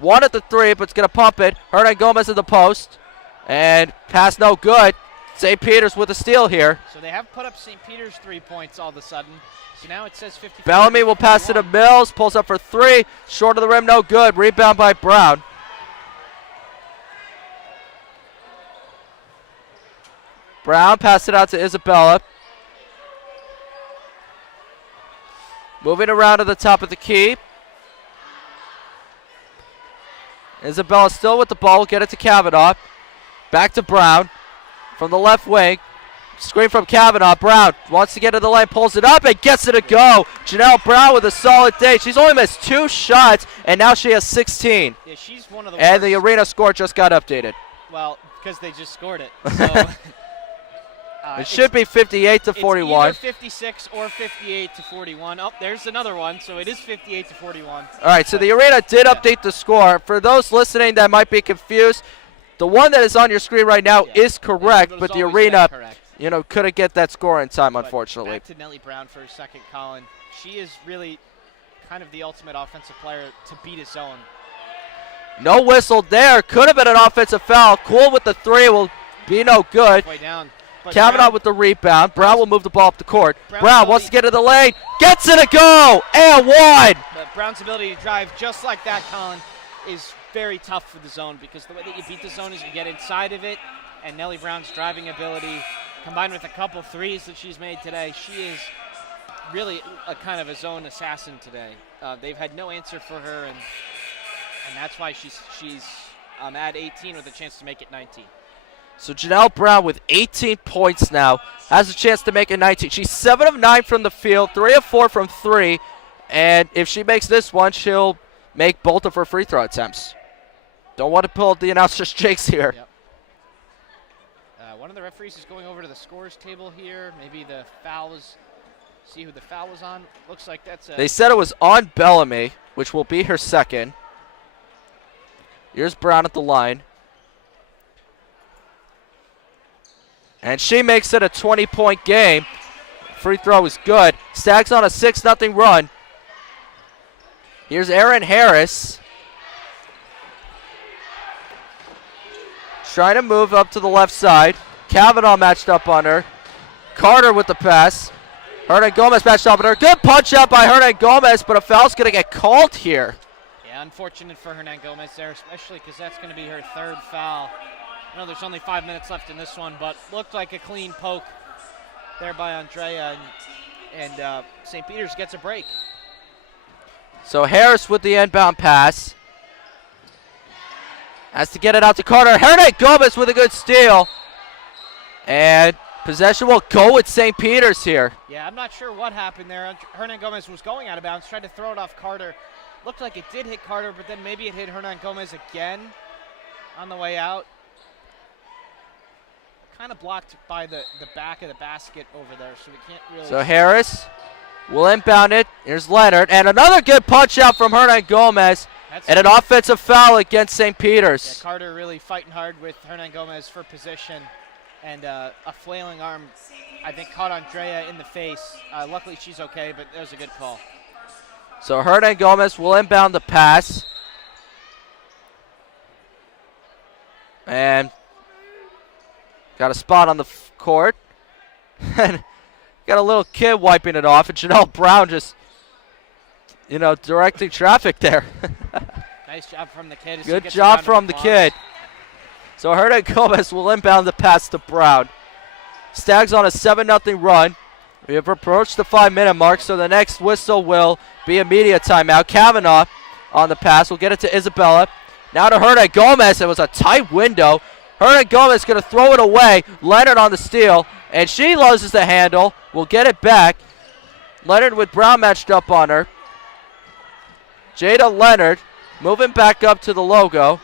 1 at the 3, but it's going to pump it. Hernan Gomez in the post. And pass no good. St. Peter's with a steal here. So they have put up St. Peter's 3 points all of a sudden. So now it says 50. Bellamy will pass it to Mills. Pulls up for 3. Short of the rim, no good. Rebound by Brown. Brown passed it out to Isabella. Moving around to the top of the key. Isabella still with the ball. We'll get it to Kavanaugh. Back to Brown from the left wing. Screen from Kavanaugh. Brown wants to get to the lane, pulls it up, and gets it to go. Janelle Brown with a solid day. She's only missed 2 shots, and now she has 16. Yeah, she's one of the And worst. the arena score just got updated. Well, because they just scored it. So it should be 58-41. It's either 56 or 58-41. Oh, there's another one. So it is 58-41. All right, so the arena did update the score. For those listening that might be confused, the one that is on your screen right now is correct, but the arena, couldn't get that score in time, unfortunately. Back to Nellie Brown for a second, Colin. She is really kind of the ultimate offensive player to beat a zone. No whistle there. Could have been an offensive foul. Cool with the 3 will be no good. Way down. Kavanaugh with the rebound. Brown will move the ball up the court. Brown wants to get to the lane. Gets it to go. And 1. But Brown's ability to drive just like that, Colin, is very tough for the zone because the way that you beat the zone is you get inside of it, and Nellie Brown's driving ability combined with a couple threes that she's made today, she is really a kind of a zone assassin today. They've had no answer for her, and that's why she's at 18 with a chance to make it 19. So Janelle Brown with 18 points now has a chance to make it 19. She's 7 of 9 from the field, 3 of 4 from 3, and if she makes this one, she'll make both of her free throw attempts. Don't want to pull the announcer's jinx here. Yep. One of the referees is going over to the scores table here. Maybe the foul was, see who the foul was on. Looks like that's They said it was on Bellamy, which will be her second. Here's Brown at the line. And she makes it a 20-point game. Free throw is good. Stags on a 6-0 run. Here's Erin Harris. Trying to move up to the left side. Kavanaugh matched up on her. Carter with the pass. Hernan Gomez matched up on her. Good punch out by Hernan Gomez, but a foul's going to get called here. Yeah, unfortunate for Hernan Gomez there, especially because that's going to be her 3rd foul. I know there's only 5 minutes left in this one, but looked like a clean poke there by Andrea, and St. Peter's gets a break. So Harris with the inbound pass. Has to get it out to Carter. Hernan Gomez with a good steal. And possession will go with St. Peter's here. Yeah, I'm not sure what happened there. Hernan Gomez was going out of bounds, tried to throw it off Carter. Looked like it did hit Carter, but then maybe it hit Hernan Gomez again on the way out. Kind of blocked by the back of the basket over there, so we can't really. So Harris will inbound it. Here's Leonard. And another good punch out from Hernan Gomez. And an offensive foul against St. Peter's. Yeah, Carter really fighting hard with Hernan Gomez for position. And a flailing arm, I think, caught Andrea in the face. Luckily, she's okay, but that was a good call. So Hernan Gomez will inbound the pass. And got a spot on the court. And got a little kid wiping it off. And Janelle Brown just, directing traffic there. Nice job from the kid. Good job from the kid. So Hernan Gomez will inbound the pass to Brown. Stags on a 7-0 run. We have approached the 5-minute mark, so the next whistle will be a media timeout. Kavanaugh on the pass. We'll get it to Isabella. Now to Hernan Gomez. It was a tight window. Hernan Gomez going to throw it away. Leonard on the steal, and she loses the handle. We'll get it back. Leonard with Brown matched up on her. Jada Leonard moving back up to the logo.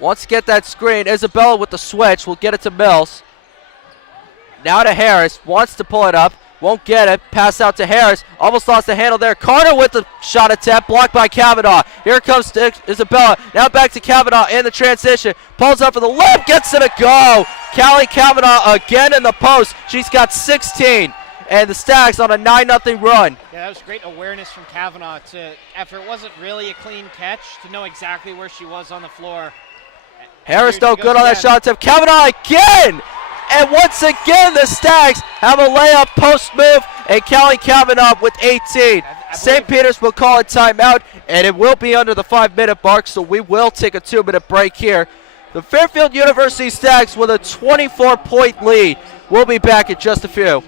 Wants to get that screen. Isabella with the switch. We'll get it to Mills. Now to Harris. Wants to pull it up. Won't get it. Pass out to Harris. Almost lost the handle there. Carter with the shot attempt. Blocked by Kavanaugh. Here comes Isabella. Now back to Kavanaugh in the transition. Pulls up for the lip. Gets it to go. Callie Kavanaugh again in the post. She's got 16. And the Stags on a 9-0 run. Yeah, that was great awareness from Kavanaugh after it wasn't really a clean catch, to know exactly where she was on the floor. Harris though good on that shot attempt. Kavanaugh again! And once again the Stags have a layup post move, and Callie Kavanaugh with 18. St. Peter's will call a timeout, and it will be under the 5-minute mark, so we will take a 2-minute break here. The Fairfield University Stags with a 24-point lead. We'll be back in just a few.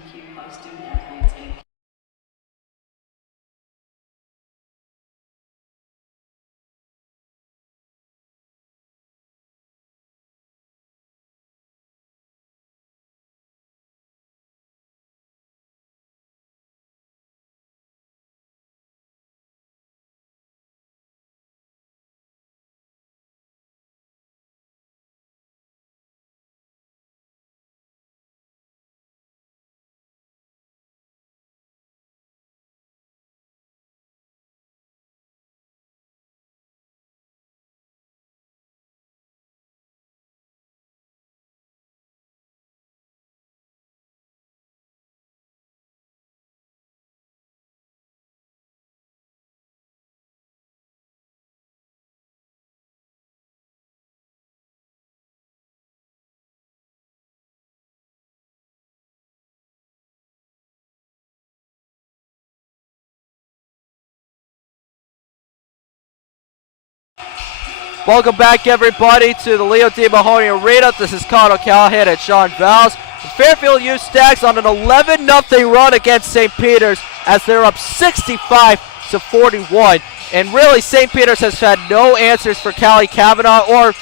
Welcome back, everybody, to the Leo D. Mahoney Arena. This is Connor Callahan and Sean Valls. The Fairfield U Stags on an 11-0 run against St. Peter's as they're up 65-41. And really, St. Peter's has had no answers for Callie Kavanaugh or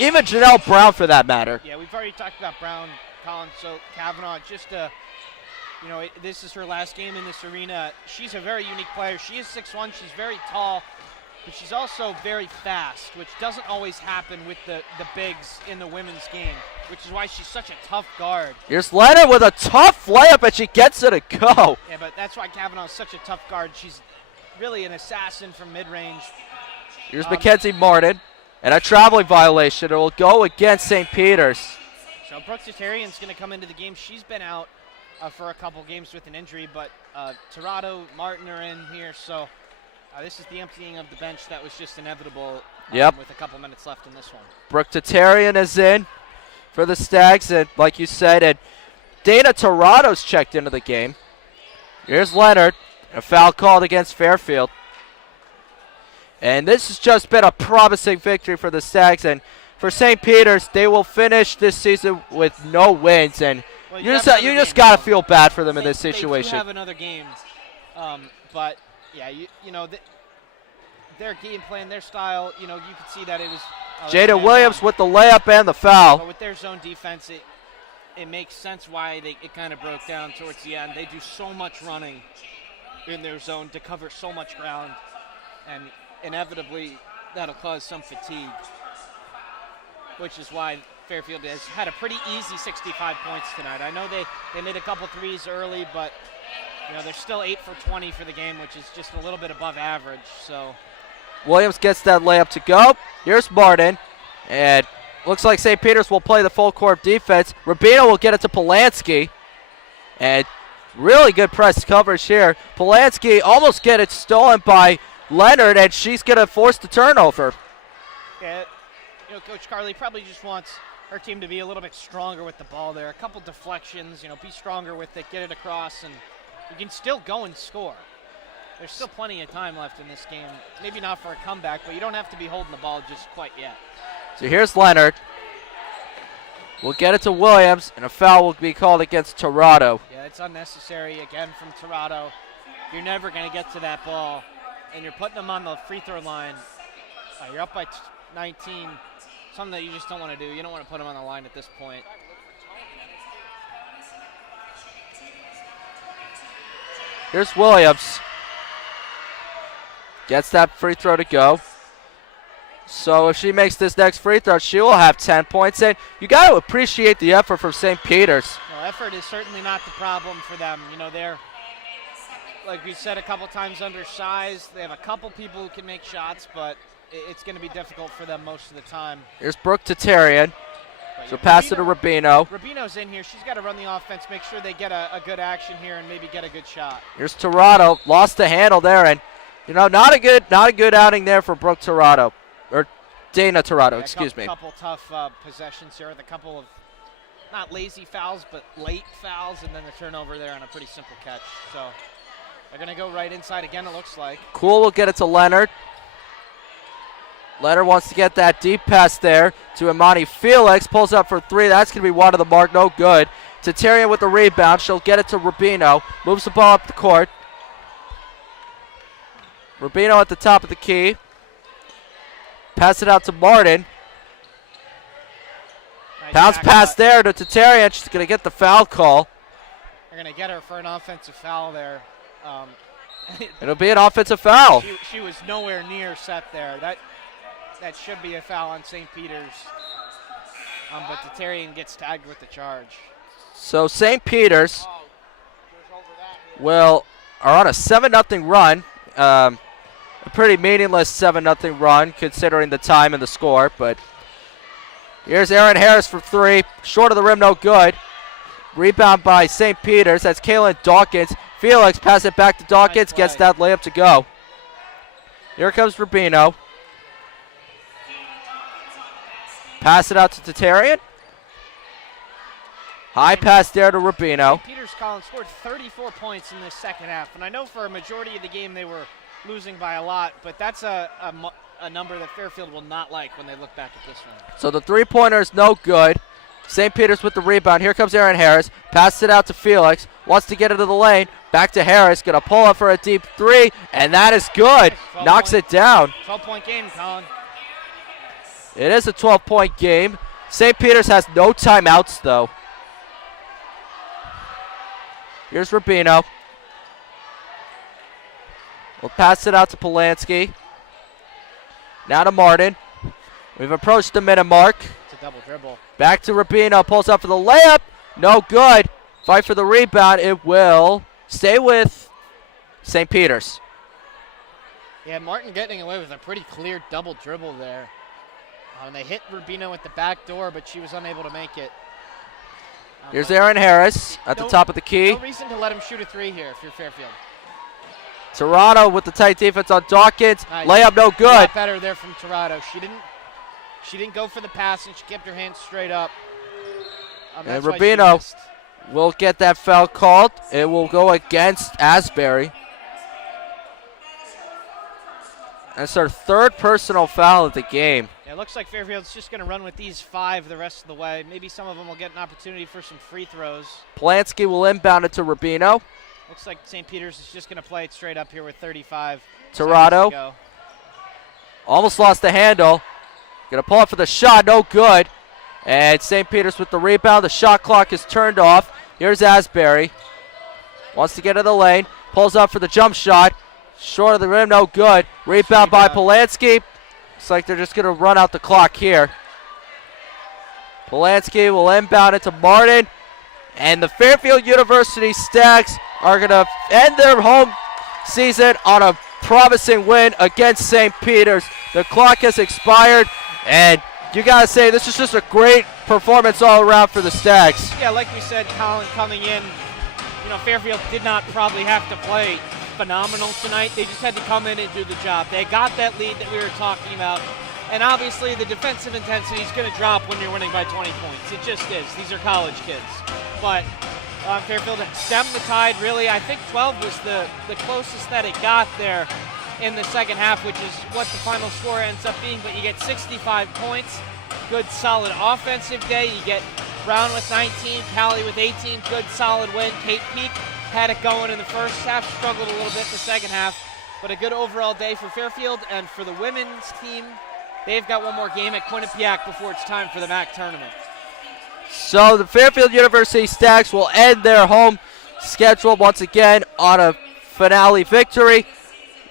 even Janelle Brown for that matter. Yeah, we've already talked about Brown, Colin. So Kavanaugh, this is her last game in this arena. She's a very unique player. She is 6'1", she's very tall. But she's also very fast, which doesn't always happen with the bigs in the women's game, which is why she's such a tough guard. Here's Leonard with a tough layup, and she gets it to go. Yeah, but that's why Kavanaugh is such a tough guard. She's really an assassin from mid-range. Here's Mackenzie Martin, and a traveling violation. It will go against St. Peter's. So Brooke Tatarian's going to come into the game. She's been out for a couple games with an injury, but Tirado, Martin are in here, so... this is the emptying of the bench that was just inevitable with a couple minutes left in this one. Brooke Tatarian is in for the Stags, and like you said, and Dana Tirado's checked into the game. Here's Leonard, a foul called against Fairfield. And this has just been a promising victory for the Stags, and for St. Peter's, they will finish this season with no wins, and you just got to feel bad for them in this situation. They do have another game, but... yeah, their game plan, their style, you can see that it was... Jada Williams with the layup and the foul. But with their zone defense, it makes sense why it kind of broke down towards the end. They do so much running in their zone to cover so much ground, and inevitably that'll cause some fatigue, which is why Fairfield has had a pretty easy 65 points tonight. I know they made a couple threes early, but... they're still 8 for 20 for the game, which is just a little bit above average. So Williams gets that layup to go. Here's Martin. And looks like St. Peter's will play the full court defense. Rubino will get it to Polanski. And really good press coverage here. Polanski almost get it stolen by Leonard, and she's going to force the turnover. Yeah, Coach Carly probably just wants her team to be a little bit stronger with the ball there. A couple deflections, be stronger with it, get it across, and you can still go and score. There's still plenty of time left in this game. Maybe not for a comeback, but you don't have to be holding the ball just quite yet. So here's Leonard. We'll get it to Williams, and a foul will be called against Torado. Yeah, it's unnecessary again from Torado. You're never going to get to that ball, and you're putting them on the free throw line. You're up by 19, something that you just don't want to do. You don't want to put them on the line at this point. Here's Williams. Gets that free throw to go. So if she makes this next free throw, she will have 10 points. And you got to appreciate the effort from St. Peter's. Well, effort is certainly not the problem for them. They're, like we said a couple times, undersized. They have a couple people who can make shots, but it's going to be difficult for them most of the time. Here's Brooke Tatarian. So pass it to Rubino. Rubino's in here. She's got to run the offense, make sure they get a good action here and maybe get a good shot. Here's Torado. Lost the handle there, and not a good outing there for Brooke Torado. Or Dana Torado, excuse me. A couple tough possessions here with a couple of not lazy fouls, but late fouls, and then the turnover there on a pretty simple catch. So they're going to go right inside again, it looks like. Cool will get it to Leonard. Leonard wants to get that deep pass there to Imani Felix. Pulls up for three. That's going to be wide of the mark. No good. Tatarian with the rebound. She'll get it to Rubino. Moves the ball up the court. Rubino at the top of the key. Pass it out to Martin. Bounce pass there to Tatarian. She's going to get the foul call. They're going to get her for an offensive foul there. It'll be an offensive foul. She was nowhere near set there. That should be a foul on St. Peter's. But Tatarian gets tagged with the charge. So St. Peter's are on a 7-0 run. A pretty meaningless 7-0 run considering the time and the score. But here's Aaron Harris for three. Short of the rim, no good. Rebound by St. Peter's. That's Kaylin Dawkins. Felix pass it back to Dawkins. Nice, gets that layup to go. Here comes Rubino. Pass it out to Tatarian. High pass there to Rubino. Peters Collins scored 34 points in this second half. And I know for a majority of the game they were losing by a lot, but that's a number that Fairfield will not like when they look back at this one. So the three-pointer is no good. St. Peter's with the rebound. Here comes Aaron Harris. Passes it out to Felix. Wants to get into the lane. Back to Harris. Going to pull up for a deep three, and that is good. Knocks it down. 12-point game, Colin. It is a 12-point game. St. Peter's has no timeouts, though. Here's Rubino. We'll pass it out to Polanski. Now to Martin. We've approached the minute mark. It's a double dribble. Back to Rubino. Pulls up for the layup. No good. Fight for the rebound. It will stay with St. Peter's. Yeah, Martin getting away with a pretty clear double dribble there. They hit Rubino at the back door, but she was unable to make it. Here's Aaron Harris at the top of the key. No reason to let him shoot a three here if you're Fairfield. Toronto with the tight defense on Dawkins. Nice. Layup no good. A lot better there from Toronto. She didn't go for the pass, and she kept her hands straight up. And Rubino will get that foul called. It will go against Asbury. That's our third personal foul of the game. Yeah, it looks like Fairfield's just going to run with these 5 the rest of the way. Maybe some of them will get an opportunity for some free throws. Polanski will inbound it to Rubino. Looks like St. Peter's is just going to play it straight up here with 35. Torado almost lost the handle. Going to pull up for the shot, no good. And St. Peter's with the rebound. The shot clock is turned off. Here's Asbury. Wants to get in the lane. Pulls up for the jump shot. Short of the rim, no good. Rebound by Polanski. Looks like they're just going to run out the clock here. Polanski will inbound it to Martin. And the Fairfield University Stags are going to end their home season on a promising win against St. Peter's. The clock has expired, and you gotta say this is just a great performance all around for the Stags. Yeah, like we said, Colin, coming in, Fairfield did not probably have to play phenomenal tonight. They just had to come in and do the job. They got that lead that we were talking about, and obviously the defensive intensity is going to drop when you're winning by 20 points. It just is. These are college kids. But Fairfield stemmed the tide, really. I think 12 was the closest that it got there in the second half, which is what the final score ends up being. But you get 65 points, good solid offensive day. You get Brown with 19, Callie with 18, good solid win. Kate Peak had it going in the first half, struggled a little bit in the second half, but a good overall day for Fairfield. And for the women's team, they've got one more game at Quinnipiac before it's time for the MAC tournament. So the Fairfield University Stags will end their home schedule once again on a finale victory.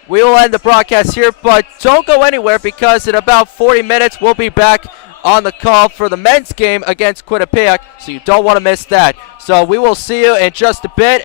We will end the broadcast here, but don't go anywhere because in about 40 minutes we'll be back on the call for the men's game against Quinnipiac, so you don't want to miss that. So we will see you in just a bit.